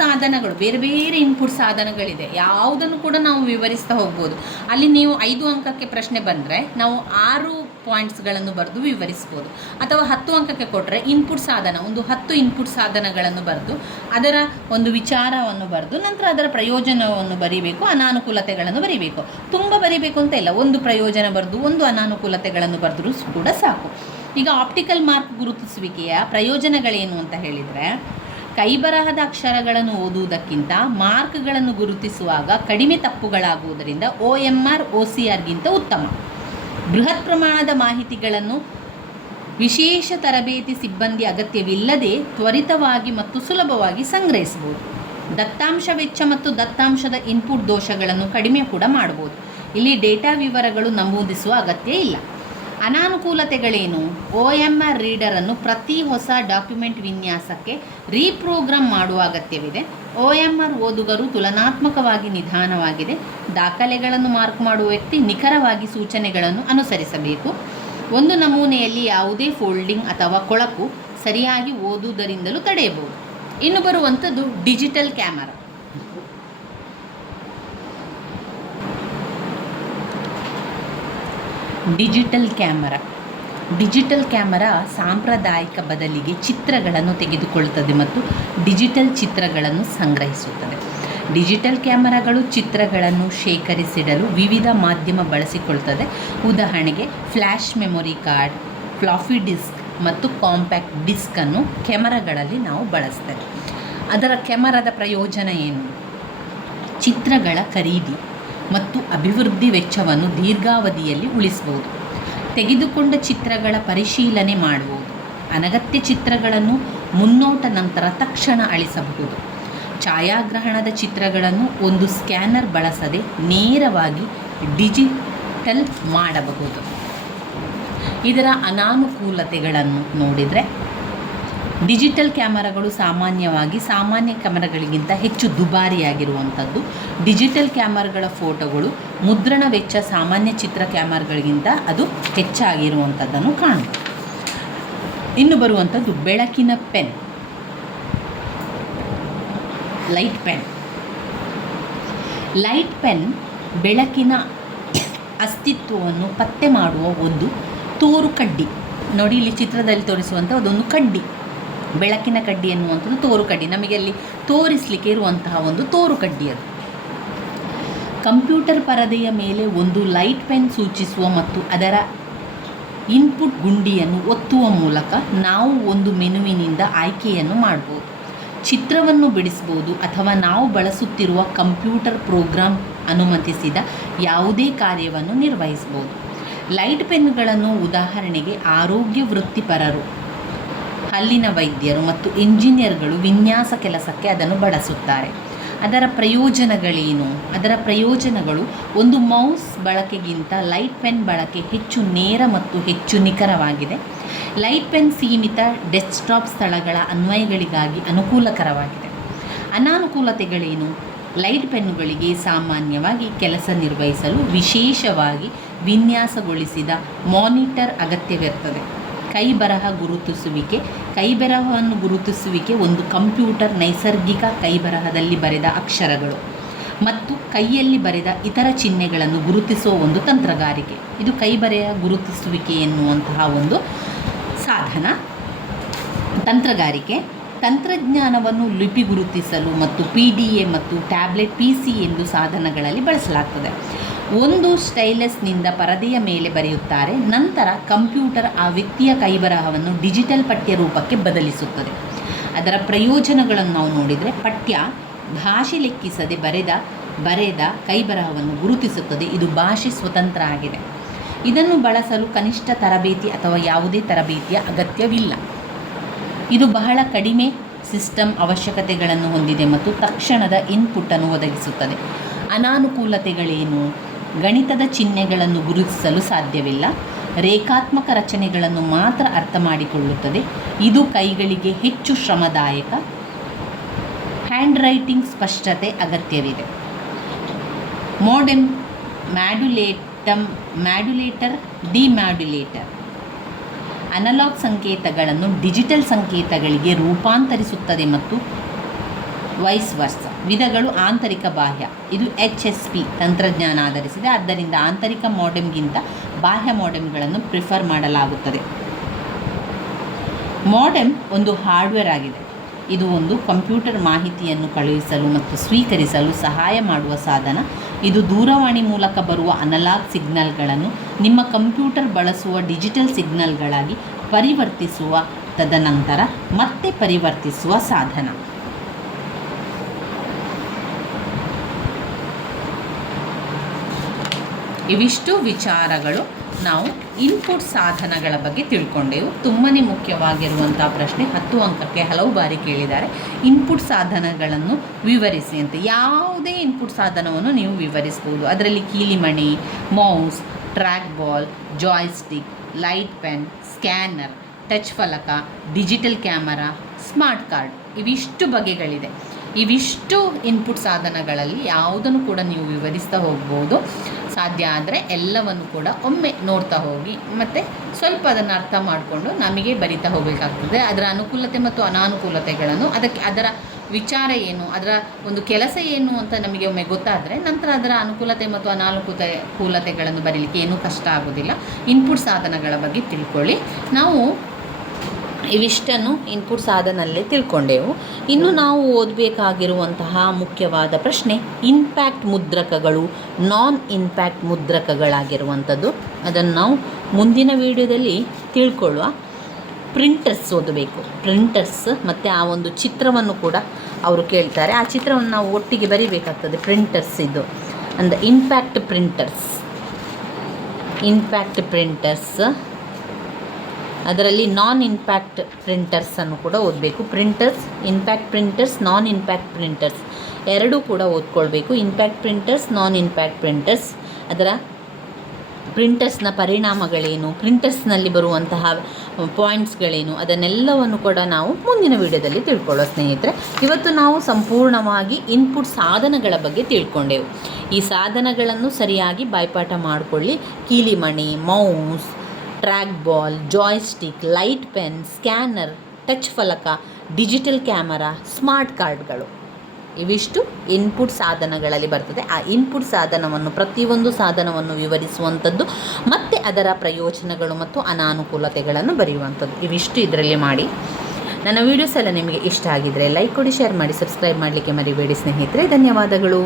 ಸಾಧನಗಳು ಬೇರೆ ಬೇರೆ ಇನ್ಪುಟ್ ಸಾಧನಗಳಿದೆ. ಯಾವುದನ್ನು ಕೂಡ ನಾವು ವಿವರಿಸ್ತಾ ಹೋಗ್ಬೋದು. ಅಲ್ಲಿ ನೀವು 5 ಅಂಕಕ್ಕೆ ಪ್ರಶ್ನೆ ಬಂದರೆ ನಾವು 6 ಪಾಯಿಂಟ್ಸ್ಗಳನ್ನು ಬರೆದು ವಿವರಿಸ್ಬೋದು. ಅಥವಾ 10 ಅಂಕಕ್ಕೆ ಕೊಟ್ಟರೆ ಇನ್ಪುಟ್ ಸಾಧನ ಒಂದು 10 ಇನ್ಪುಟ್ ಸಾಧನಗಳನ್ನು ಬರೆದು ಅದರ ಒಂದು ವಿಚಾರವನ್ನು ಬರೆದು ನಂತರ ಅದರ ಪ್ರಯೋಜನವನ್ನು ಬರೀಬೇಕು, ಅನಾನುಕೂಲತೆಗಳನ್ನು ಬರೀಬೇಕು. ತುಂಬ ಬರೀಬೇಕು ಅಂತ ಇಲ್ಲ, ಒಂದು ಪ್ರಯೋಜನ ಬರೆದು ಒಂದು ಅನಾನುಕೂಲತೆಗಳನ್ನು ಬರೆದರೂ ಕೂಡ ಸಾಕು. ಈಗ ಆಪ್ಟಿಕಲ್ ಮಾರ್ಕ್ ಗುರುತಿಸುವಿಕೆಯ ಪ್ರಯೋಜನಗಳೇನು ಅಂತ ಹೇಳಿದರೆ, ಕೈಬರಹದ ಅಕ್ಷರಗಳನ್ನು ಓದುವುದಕ್ಕಿಂತ ಮಾರ್ಕ್ಗಳನ್ನು ಗುರುತಿಸುವಾಗ ಕಡಿಮೆ ತಪ್ಪುಗಳಾಗುವುದರಿಂದ OMR OCRಗಿಂತ ಉತ್ತಮ. ಬೃಹತ್ ಪ್ರಮಾಣದ ಮಾಹಿತಿಗಳನ್ನು ವಿಶೇಷ ತರಬೇತಿ ಸಿಬ್ಬಂದಿ ಅಗತ್ಯವಿಲ್ಲದೆ ತ್ವರಿತವಾಗಿ ಮತ್ತು ಸುಲಭವಾಗಿ ಸಂಗ್ರಹಿಸಬಹುದು. ದತ್ತಾಂಶ ವೆಚ್ಚ ಮತ್ತು ದತ್ತಾಂಶದ ಇನ್ಪುಟ್ ದೋಷಗಳನ್ನು ಕಡಿಮೆ ಕೂಡ ಮಾಡಬಹುದು. ಇಲ್ಲಿ ಡೇಟಾ ವಿವರಗಳು ನಮೂದಿಸುವ ಅಗತ್ಯ ಇಲ್ಲ. ಅನಾನುಕೂಲತೆಗಳೇನು? OMR ರೀಡರನ್ನು ಪ್ರತಿ ಹೊಸ ಡಾಕ್ಯುಮೆಂಟ್ ವಿನ್ಯಾಸಕ್ಕೆ ರೀಪ್ರೋಗ್ರಾಮ್ ಮಾಡುವ ಅಗತ್ಯವಿದೆ. OMR ಓದುಗರು ತುಲನಾತ್ಮಕವಾಗಿ ನಿಧಾನವಾಗಿದೆ. ದಾಖಲೆಗಳನ್ನು ಮಾರ್ಕ್ ಮಾಡುವ ವ್ಯಕ್ತಿ ನಿಖರವಾಗಿ ಸೂಚನೆಗಳನ್ನು ಅನುಸರಿಸಬೇಕು. ಒಂದು ನಮೂನೆಯಲ್ಲಿ ಯಾವುದೇ ಫೋಲ್ಡಿಂಗ್ ಅಥವಾ ಕೊಳಕು ಸರಿಯಾಗಿ ಓದುವುದರಿಂದಲೂ ತಡೆಯಬಹುದು. ಇನ್ನು ಬರುವಂಥದ್ದು ಡಿಜಿಟಲ್ ಕ್ಯಾಮರಾ. ಡಿಜಿಟಲ್ ಕ್ಯಾಮರಾ ಸಾಂಪ್ರದಾಯಿಕ ಬದಲಿಗೆ ಚಿತ್ರಗಳನ್ನು ತೆಗೆದುಕೊಳ್ಳುತ್ತದೆ ಮತ್ತು ಡಿಜಿಟಲ್ ಚಿತ್ರಗಳನ್ನು ಸಂಗ್ರಹಿಸುತ್ತದೆ. ಡಿಜಿಟಲ್ ಕ್ಯಾಮರಾಗಳು ಚಿತ್ರಗಳನ್ನು ಶೇಖರಿಸಿಡಲು ವಿವಿಧ ಮಾಧ್ಯಮ ಬಳಸಿಕೊಳ್ಳುತ್ತದೆ. ಉದಾಹರಣೆಗೆ flash memory card, floppy disk ಮತ್ತು ಕಾಂಪ್ಯಾಕ್ಟ್ ಡಿಸ್ಕನ್ನು ಕ್ಯಾಮರಾಗಳಲ್ಲಿ ನಾವು ಬಳಸ್ತೇವೆ. ಅದರ ಕ್ಯಾಮರಾದ ಪ್ರಯೋಜನ ಏನು? ಚಿತ್ರಗಳ ಖರೀದಿ ಮತ್ತು ಅಭಿವೃದ್ಧಿ ವೆಚ್ಚವನ್ನು ದೀರ್ಘಾವಧಿಯಲ್ಲಿ ಉಳಿಸಬಹುದು. ತೆಗೆದುಕೊಂಡ ಚಿತ್ರಗಳ ಪರಿಶೀಲನೆ ಮಾಡುವುದು. ಅನಗತ್ಯ ಚಿತ್ರಗಳನ್ನು ಮುನ್ನೋಟ ನಂತರ ತಕ್ಷಣ ಅಳಿಸಬಹುದು. ಛಾಯಾಗ್ರಹಣದ ಚಿತ್ರಗಳನ್ನು ಒಂದು ಸ್ಕ್ಯಾನರ್ ಬಳಸದೆ ನೇರವಾಗಿ ಡಿಜಿಟಲ್ ಮಾಡಬಹುದು. ಇದರ ಅನಾನುಕೂಲತೆಗಳನ್ನು ನೋಡಿದರೆ, ಡಿಜಿಟಲ್ ಕ್ಯಾಮರಾಗಳು ಸಾಮಾನ್ಯ ಕ್ಯಾಮರಾಗಳಿಗಿಂತ ಹೆಚ್ಚು ದುಬಾರಿಯಾಗಿರುವಂಥದ್ದು. ಡಿಜಿಟಲ್ ಕ್ಯಾಮರಾಗಳ ಫೋಟೋಗಳು ಮುದ್ರಣ ವೆಚ್ಚ ಸಾಮಾನ್ಯ ಚಿತ್ರ ಕ್ಯಾಮರಾಗಳಿಗಿಂತ ಅದು ಹೆಚ್ಚಾಗಿರುವಂಥದ್ದನ್ನು ಕಾಣಬಹುದು. ಇನ್ನು ಬರುವಂಥದ್ದು ಬೆಳಕಿನ ಪೆನ್, ಲೈಟ್ ಪೆನ್ ಬೆಳಕಿನ ಅಸ್ತಿತ್ವವನ್ನು ಪತ್ತೆ ಮಾಡುವ ಒಂದು ತೋರು ಕಡ್ಡಿ. ನೋಡಿ, ಇಲ್ಲಿ ಚಿತ್ರದಲ್ಲಿ ತೋರಿಸುವಂಥ ಅದೊಂದು ಕಡ್ಡಿ, ಬೆಳಕಿನ ಕಡ್ಡಿ ಎನ್ನುವಂಥದ್ದು ತೋರು ಕಡ್ಡಿ. ನಮಗೆ ಅಲ್ಲಿ ತೋರಿಸಲಿಕ್ಕೆ ಇರುವಂತಹ ಒಂದು ತೋರು ಕಡ್ಡಿ ಅದು. ಕಂಪ್ಯೂಟರ್ ಪರದೆಯ ಮೇಲೆ ಒಂದು ಲೈಟ್ ಪೆನ್ ಸೂಚಿಸುವ ಮತ್ತು ಅದರ ಇನ್ಪುಟ್ ಗುಂಡಿಯನ್ನು ಒತ್ತುವ ಮೂಲಕ ನಾವು ಒಂದು ಮೆನುವಿನಿಂದ ಆಯ್ಕೆಯನ್ನು ಮಾಡಬಹುದು. ಚಿತ್ರವನ್ನು ಬಿಡಿಸಬಹುದು ಅಥವಾ ನಾವು ಬಳಸುತ್ತಿರುವ ಕಂಪ್ಯೂಟರ್ ಪ್ರೋಗ್ರಾಮ್ ಅನುಮತಿಸಿದ ಯಾವುದೇ ಕಾರ್ಯವನ್ನು ನಿರ್ವಹಿಸಬಹುದು. ಲೈಟ್ ಪೆನ್ನುಗಳನ್ನು ಉದಾಹರಣೆಗೆ ಆರೋಗ್ಯ ವೃತ್ತಿಪರರು, ಹಲ್ಲಿನ ವೈದ್ಯರು ಮತ್ತು ಇಂಜಿನಿಯರ್ಗಳು ವಿನ್ಯಾಸ ಕೆಲಸಕ್ಕೆ ಅದನ್ನು ಬಳಸುತ್ತಾರೆ. ಅದರ ಪ್ರಯೋಜನಗಳೇನು? ಅದರ ಪ್ರಯೋಜನಗಳು: ಒಂದು ಮೌಸ್ ಬಳಕೆಗಿಂತ ಲೈಟ್ ಪೆನ್ ಬಳಕೆ ಹೆಚ್ಚು ನೇರ ಮತ್ತು ಹೆಚ್ಚು ನಿಖರವಾಗಿದೆ. ಲೈಟ್ ಪೆನ್ ಸೀಮಿತ ಡೆಸ್ಕ್ಟಾಪ್ ಸ್ಥಳಗಳ ಅನ್ವಯಗಳಿಗಾಗಿ ಅನುಕೂಲಕರವಾಗಿದೆ. ಅನಾನುಕೂಲತೆಗಳೇನು? ಲೈಟ್ ಪೆನ್ನುಗಳಿಗೆ ಸಾಮಾನ್ಯವಾಗಿ ಕೆಲಸ ನಿರ್ವಹಿಸಲು ವಿಶೇಷವಾಗಿ ವಿನ್ಯಾಸಗೊಳಿಸಿದ ಮಾನಿಟರ್ ಅಗತ್ಯವಿರುತ್ತದೆ. ಕೈಬರಹವನ್ನು ಗುರುತಿಸುವಿಕೆ ಒಂದು ಕಂಪ್ಯೂಟರ್ ನೈಸರ್ಗಿಕ ಕೈಬರಹದಲ್ಲಿ ಬರೆದ ಅಕ್ಷರಗಳು ಮತ್ತು ಕೈಯಲ್ಲಿ ಬರೆದ ಇತರ ಚಿಹ್ನೆಗಳನ್ನು ಗುರುತಿಸುವ ಒಂದು ತಂತ್ರಗಾರಿಕೆ. ಇದು ಕೈಬರೆಯ ಗುರುತಿಸುವಿಕೆ ಎನ್ನುವಂತಹ ಒಂದು ತಂತ್ರಗಾರಿಕೆ. ತಂತ್ರಜ್ಞಾನವನ್ನು ಲಿಪಿ ಗುರುತಿಸಲು ಮತ್ತು PDA ಮತ್ತು ಟ್ಯಾಬ್ಲೆಟ್ PC ಎಂದು ಸಾಧನಗಳಲ್ಲಿ ಬಳಸಲಾಗ್ತದೆ. ಒಂದು ಸ್ಟೈಲಸ್ನಿಂದ ಪರದೆಯ ಮೇಲೆ ಬರೆಯುತ್ತಾರೆ. ನಂತರ ಕಂಪ್ಯೂಟರ್ ಆ ವ್ಯಕ್ತಿಯ ಕೈಬರಹವನ್ನು ಡಿಜಿಟಲ್ ಪಠ್ಯ ರೂಪಕ್ಕೆ ಬದಲಿಸುತ್ತದೆ. ಅದರ ಪ್ರಯೋಜನಗಳನ್ನು ನಾವು ನೋಡಿದರೆ, ಪಠ್ಯ ಭಾಷೆ ಲೆಕ್ಕಿಸದೆ ಬರೆದ ಕೈಬರಹವನ್ನು ಗುರುತಿಸುತ್ತದೆ. ಇದು ಭಾಷೆ ಸ್ವತಂತ್ರ ಆಗಿದೆ. ಇದನ್ನು ಬಳಸಲು ಕನಿಷ್ಠ ತರಬೇತಿ ಅಥವಾ ಯಾವುದೇ ತರಬೇತಿಯ ಅಗತ್ಯವಿಲ್ಲ. ಇದು ಬಹಳ ಕಡಿಮೆ ಸಿಸ್ಟಮ್ ಅವಶ್ಯಕತೆಗಳನ್ನು ಹೊಂದಿದೆ ಮತ್ತು ತಕ್ಷಣದ ಇನ್ಪುಟ್ಟನ್ನು ಒದಗಿಸುತ್ತದೆ. ಅನಾನುಕೂಲತೆಗಳೇನು? ಗಣಿತದ ಚಿಹ್ನೆಗಳನ್ನು ಗುರುತಿಸಲು ಸಾಧ್ಯವಿಲ್ಲ. ರೇಖಾತ್ಮಕ ರಚನೆಗಳನ್ನು ಮಾತ್ರ ಅರ್ಥ ಮಾಡಿಕೊಳ್ಳುತ್ತದೆ. ಇದು ಕೈಗಳಿಗೆ ಹೆಚ್ಚು ಶ್ರಮದಾಯಕ. ಹ್ಯಾಂಡ್ ರೈಟಿಂಗ್ ಸ್ಪಷ್ಟತೆ ಅಗತ್ಯವಿದೆ. ಮೋಡೆಮ್, ಮ್ಯಾಡ್ಯುಲೇಟರ್, ಡಿಮ್ಯಾಡ್ಯುಲೇಟರ್ ಅನಲಾಗ್ ಸಂಕೇತಗಳನ್ನು ಡಿಜಿಟಲ್ ಸಂಕೇತಗಳಿಗೆ ರೂಪಾಂತರಿಸುತ್ತದೆ ಮತ್ತು ವೈಸ್ ವರ್ಸ. ವಿಧಗಳು: ಆಂತರಿಕ, ಬಾಹ್ಯ. ಇದು HSP ತಂತ್ರಜ್ಞಾನ ಆಧರಿಸಿದೆ. ಆದ್ದರಿಂದ ಆಂತರಿಕ ಮೋಡೆಮ್ಗಿಂತ ಬಾಹ್ಯ ಮೋಡೆಮ್ಗಳನ್ನು ಪ್ರಿಫರ್ ಮಾಡಲಾಗುತ್ತದೆ. ಮೋಡೆಮ್ ಒಂದು ಹಾರ್ಡ್ವೇರ್ ಆಗಿದೆ. ಇದು ಒಂದು ಕಂಪ್ಯೂಟರ್ ಮಾಹಿತಿಯನ್ನು ಕಳುಹಿಸಲು ಮತ್ತು ಸ್ವೀಕರಿಸಲು ಸಹಾಯ ಮಾಡುವ ಸಾಧನ. ಇದು ದೂರವಾಣಿ ಮೂಲಕ ಬರುವ ಅನಲಾಗ್ ಸಿಗ್ನಲ್ಗಳನ್ನು ನಿಮ್ಮ ಕಂಪ್ಯೂಟರ್ ಬಳಸುವ ಡಿಜಿಟಲ್ ಸಿಗ್ನಲ್ಗಳಾಗಿ ಪರಿವರ್ತಿಸುವ, ತದನಂತರ ಮತ್ತೆ ಪರಿವರ್ತಿಸುವ ಸಾಧನ. ಇವಿಷ್ಟು ವಿಚಾರಗಳು ನಾವು ಇನ್ಪುಟ್ ಸಾಧನಗಳ ಬಗ್ಗೆ ತಿಳ್ಕೊಂಡೆವು. ತುಂಬಾ ಮುಖ್ಯವಾಗಿರುವಂಥ ಪ್ರಶ್ನೆ, 10 ಅಂಕಕ್ಕೆ ಹಲವು ಬಾರಿ ಕೇಳಿದ್ದಾರೆ. ಇನ್ಪುಟ್ ಸಾಧನಗಳನ್ನು ವಿವರಿಸಿ ಅಂತ. ಯಾವುದೇ ಇನ್ಪುಟ್ ಸಾಧನವನ್ನು ನೀವು ವಿವರಿಸ್ಬೋದು. ಅದರಲ್ಲಿ ಕೀಲಿಮಣೆ, mouse, track ball, joystick, light pen, scanner, touch ಫಲಕ, ಡಿಜಿಟಲ್ ಕ್ಯಾಮರಾ, ಸ್ಮಾರ್ಟ್ ಕಾರ್ಡ್, ಇವಿಷ್ಟು ಬಗೆಗಳಿದೆ. ಇವಿಷ್ಟು ಇನ್ಪುಟ್ ಸಾಧನಗಳಲ್ಲಿ ಯಾವುದನ್ನು ಕೂಡ ನೀವು ವಿವರಿಸ್ತಾ ಹೋಗ್ಬೋದು. ಸಾಧ್ಯ ಆದರೆ ಎಲ್ಲವನ್ನು ಕೂಡ ಒಮ್ಮೆ ನೋಡ್ತಾ ಹೋಗಿ ಮತ್ತು ಸ್ವಲ್ಪ ಅದನ್ನು ಅರ್ಥ ಮಾಡಿಕೊಂಡು ನಮಗೆ ಬರಿತಾ ಹೋಗಬೇಕಾಗ್ತದೆ. ಅದರ ಅನುಕೂಲತೆ ಮತ್ತು ಅನಾನುಕೂಲತೆಗಳನ್ನು, ಅದರ ವಿಚಾರ ಏನು, ಅದರ ಒಂದು ಕೆಲಸ ಏನು ಅಂತ ನಮಗೆ ಒಮ್ಮೆ ಗೊತ್ತಾದರೆ ನಂತರ ಅದರ ಅನುಕೂಲತೆ ಮತ್ತು ಅನಾನುಕೂಲತೆಗಳನ್ನು ಬರೀಲಿಕ್ಕೆ ಏನೂ ಕಷ್ಟ ಆಗೋದಿಲ್ಲ. ಇನ್ಪುಟ್ ಸಾಧನಗಳ ಬಗ್ಗೆ ತಿಳ್ಕೊಳ್ಳಿ. ನಾವು ಇವಿಷ್ಟನ್ನು ಇನ್ಪುಟ್ ಸಾಧನಲ್ಲೇ ತಿಳ್ಕೊಂಡೆವು. ಇನ್ನು ನಾವು ಓದಬೇಕಾಗಿರುವಂತಹ ಮುಖ್ಯವಾದ ಪ್ರಶ್ನೆ ಇಂಪ್ಯಾಕ್ಟ್ ಮುದ್ರಕಗಳು, ನಾನ್ ಇಂಪ್ಯಾಕ್ಟ್ ಮುದ್ರಕಗಳಾಗಿರುವಂಥದ್ದು. ಅದನ್ನು ನಾವು ಮುಂದಿನ ವಿಡಿಯೋದಲ್ಲಿ ತಿಳ್ಕೊಳ್ಳುವ. ಪ್ರಿಂಟರ್ಸ್ ಓದಬೇಕು. ಪ್ರಿಂಟರ್ಸ್ ಮತ್ತು ಆ ಒಂದು ಚಿತ್ರವನ್ನು ಕೂಡ ಅವರು ಕೇಳ್ತಾರೆ. ಆ ಚಿತ್ರವನ್ನು ನಾವು ಒಟ್ಟಿಗೆ ಬರೀಬೇಕಾಗ್ತದೆ. ಪ್ರಿಂಟರ್ಸ್ ಇದು ಅಂದರೆ ಇಂಪ್ಯಾಕ್ಟ್ ಪ್ರಿಂಟರ್ಸ್, ಅದರಲ್ಲಿ ನಾನ್ ಇಂಪ್ಯಾಕ್ಟ್ ಪ್ರಿಂಟರ್ಸನ್ನು ಕೂಡ ಓದಬೇಕು. ಪ್ರಿಂಟರ್ಸ್, ಇಂಪ್ಯಾಕ್ಟ್ ಪ್ರಿಂಟರ್ಸ್, ನಾನ್ ಇಂಪ್ಯಾಕ್ಟ್ ಪ್ರಿಂಟರ್ಸ್ ಎರಡೂ ಕೂಡ ಓದ್ಕೊಳ್ಬೇಕು. ಇಂಪ್ಯಾಕ್ಟ್ ಪ್ರಿಂಟರ್ಸ್, ನಾನ್ ಇಂಪ್ಯಾಕ್ಟ್ ಪ್ರಿಂಟರ್ಸ್, ಅದರ ಪ್ರಿಂಟರ್ಸ್ನ ಪರಿಣಾಮಗಳೇನು, ಪ್ರಿಂಟರ್ಸ್ನಲ್ಲಿ ಬರುವಂತಹ ಪಾಯಿಂಟ್ಸ್ಗಳೇನು, ಅದನ್ನೆಲ್ಲವನ್ನು ಕೂಡ ನಾವು ಮುಂದಿನ ವಿಡಿಯೋದಲ್ಲಿ ತಿಳ್ಕೊಳ್ಳೋ ಸ್ನೇಹಿತರೆ. ಇವತ್ತು ನಾವು ಸಂಪೂರ್ಣವಾಗಿ ಇನ್ಪುಟ್ ಸಾಧನಗಳ ಬಗ್ಗೆ ತಿಳ್ಕೊಂಡೆವು. ಈ ಸಾಧನಗಳನ್ನು ಸರಿಯಾಗಿ ಬಾಯ್ಪಾಠ ಮಾಡಿಕೊಳ್ಳಿ. ಕೀಲಿಮಣೆ, mouse, track ball, joystick, light pen, scanner, touch ಫಲಕ, ಡಿಜಿಟಲ್ ಕ್ಯಾಮರಾ, ಸ್ಮಾರ್ಟ್ ಕಾರ್ಡ್ಗಳು, ಇವಿಷ್ಟು ಇನ್ಪುಟ್ ಸಾಧನಗಳಲ್ಲಿ ಬರ್ತದೆ. ಆ ಇನ್ಪುಟ್ ಸಾಧನವನ್ನು, ಪ್ರತಿಯೊಂದು ಸಾಧನವನ್ನು ವಿವರಿಸುವಂಥದ್ದು ಮತ್ತು ಅದರ ಪ್ರಯೋಜನಗಳು ಮತ್ತು ಅನಾನುಕೂಲತೆಗಳನ್ನು ಬರೆಯುವಂಥದ್ದು, ಇವಿಷ್ಟು ಇದರಲ್ಲಿ ಮಾಡಿ. ನನ್ನ ವೀಡಿಯೋಸ್ ಎಲ್ಲ ನಿಮಗೆ ಇಷ್ಟ ಆಗಿದ್ದರೆ ಲೈಕ್ ಕೊಡಿ, ಶೇರ್ ಮಾಡಿ, ಸಬ್ಸ್ಕ್ರೈಬ್ ಮಾಡಲಿಕ್ಕೆ ಮರಿಬೇಡಿ ಸ್ನೇಹಿತರೆ. ಧನ್ಯವಾದಗಳು.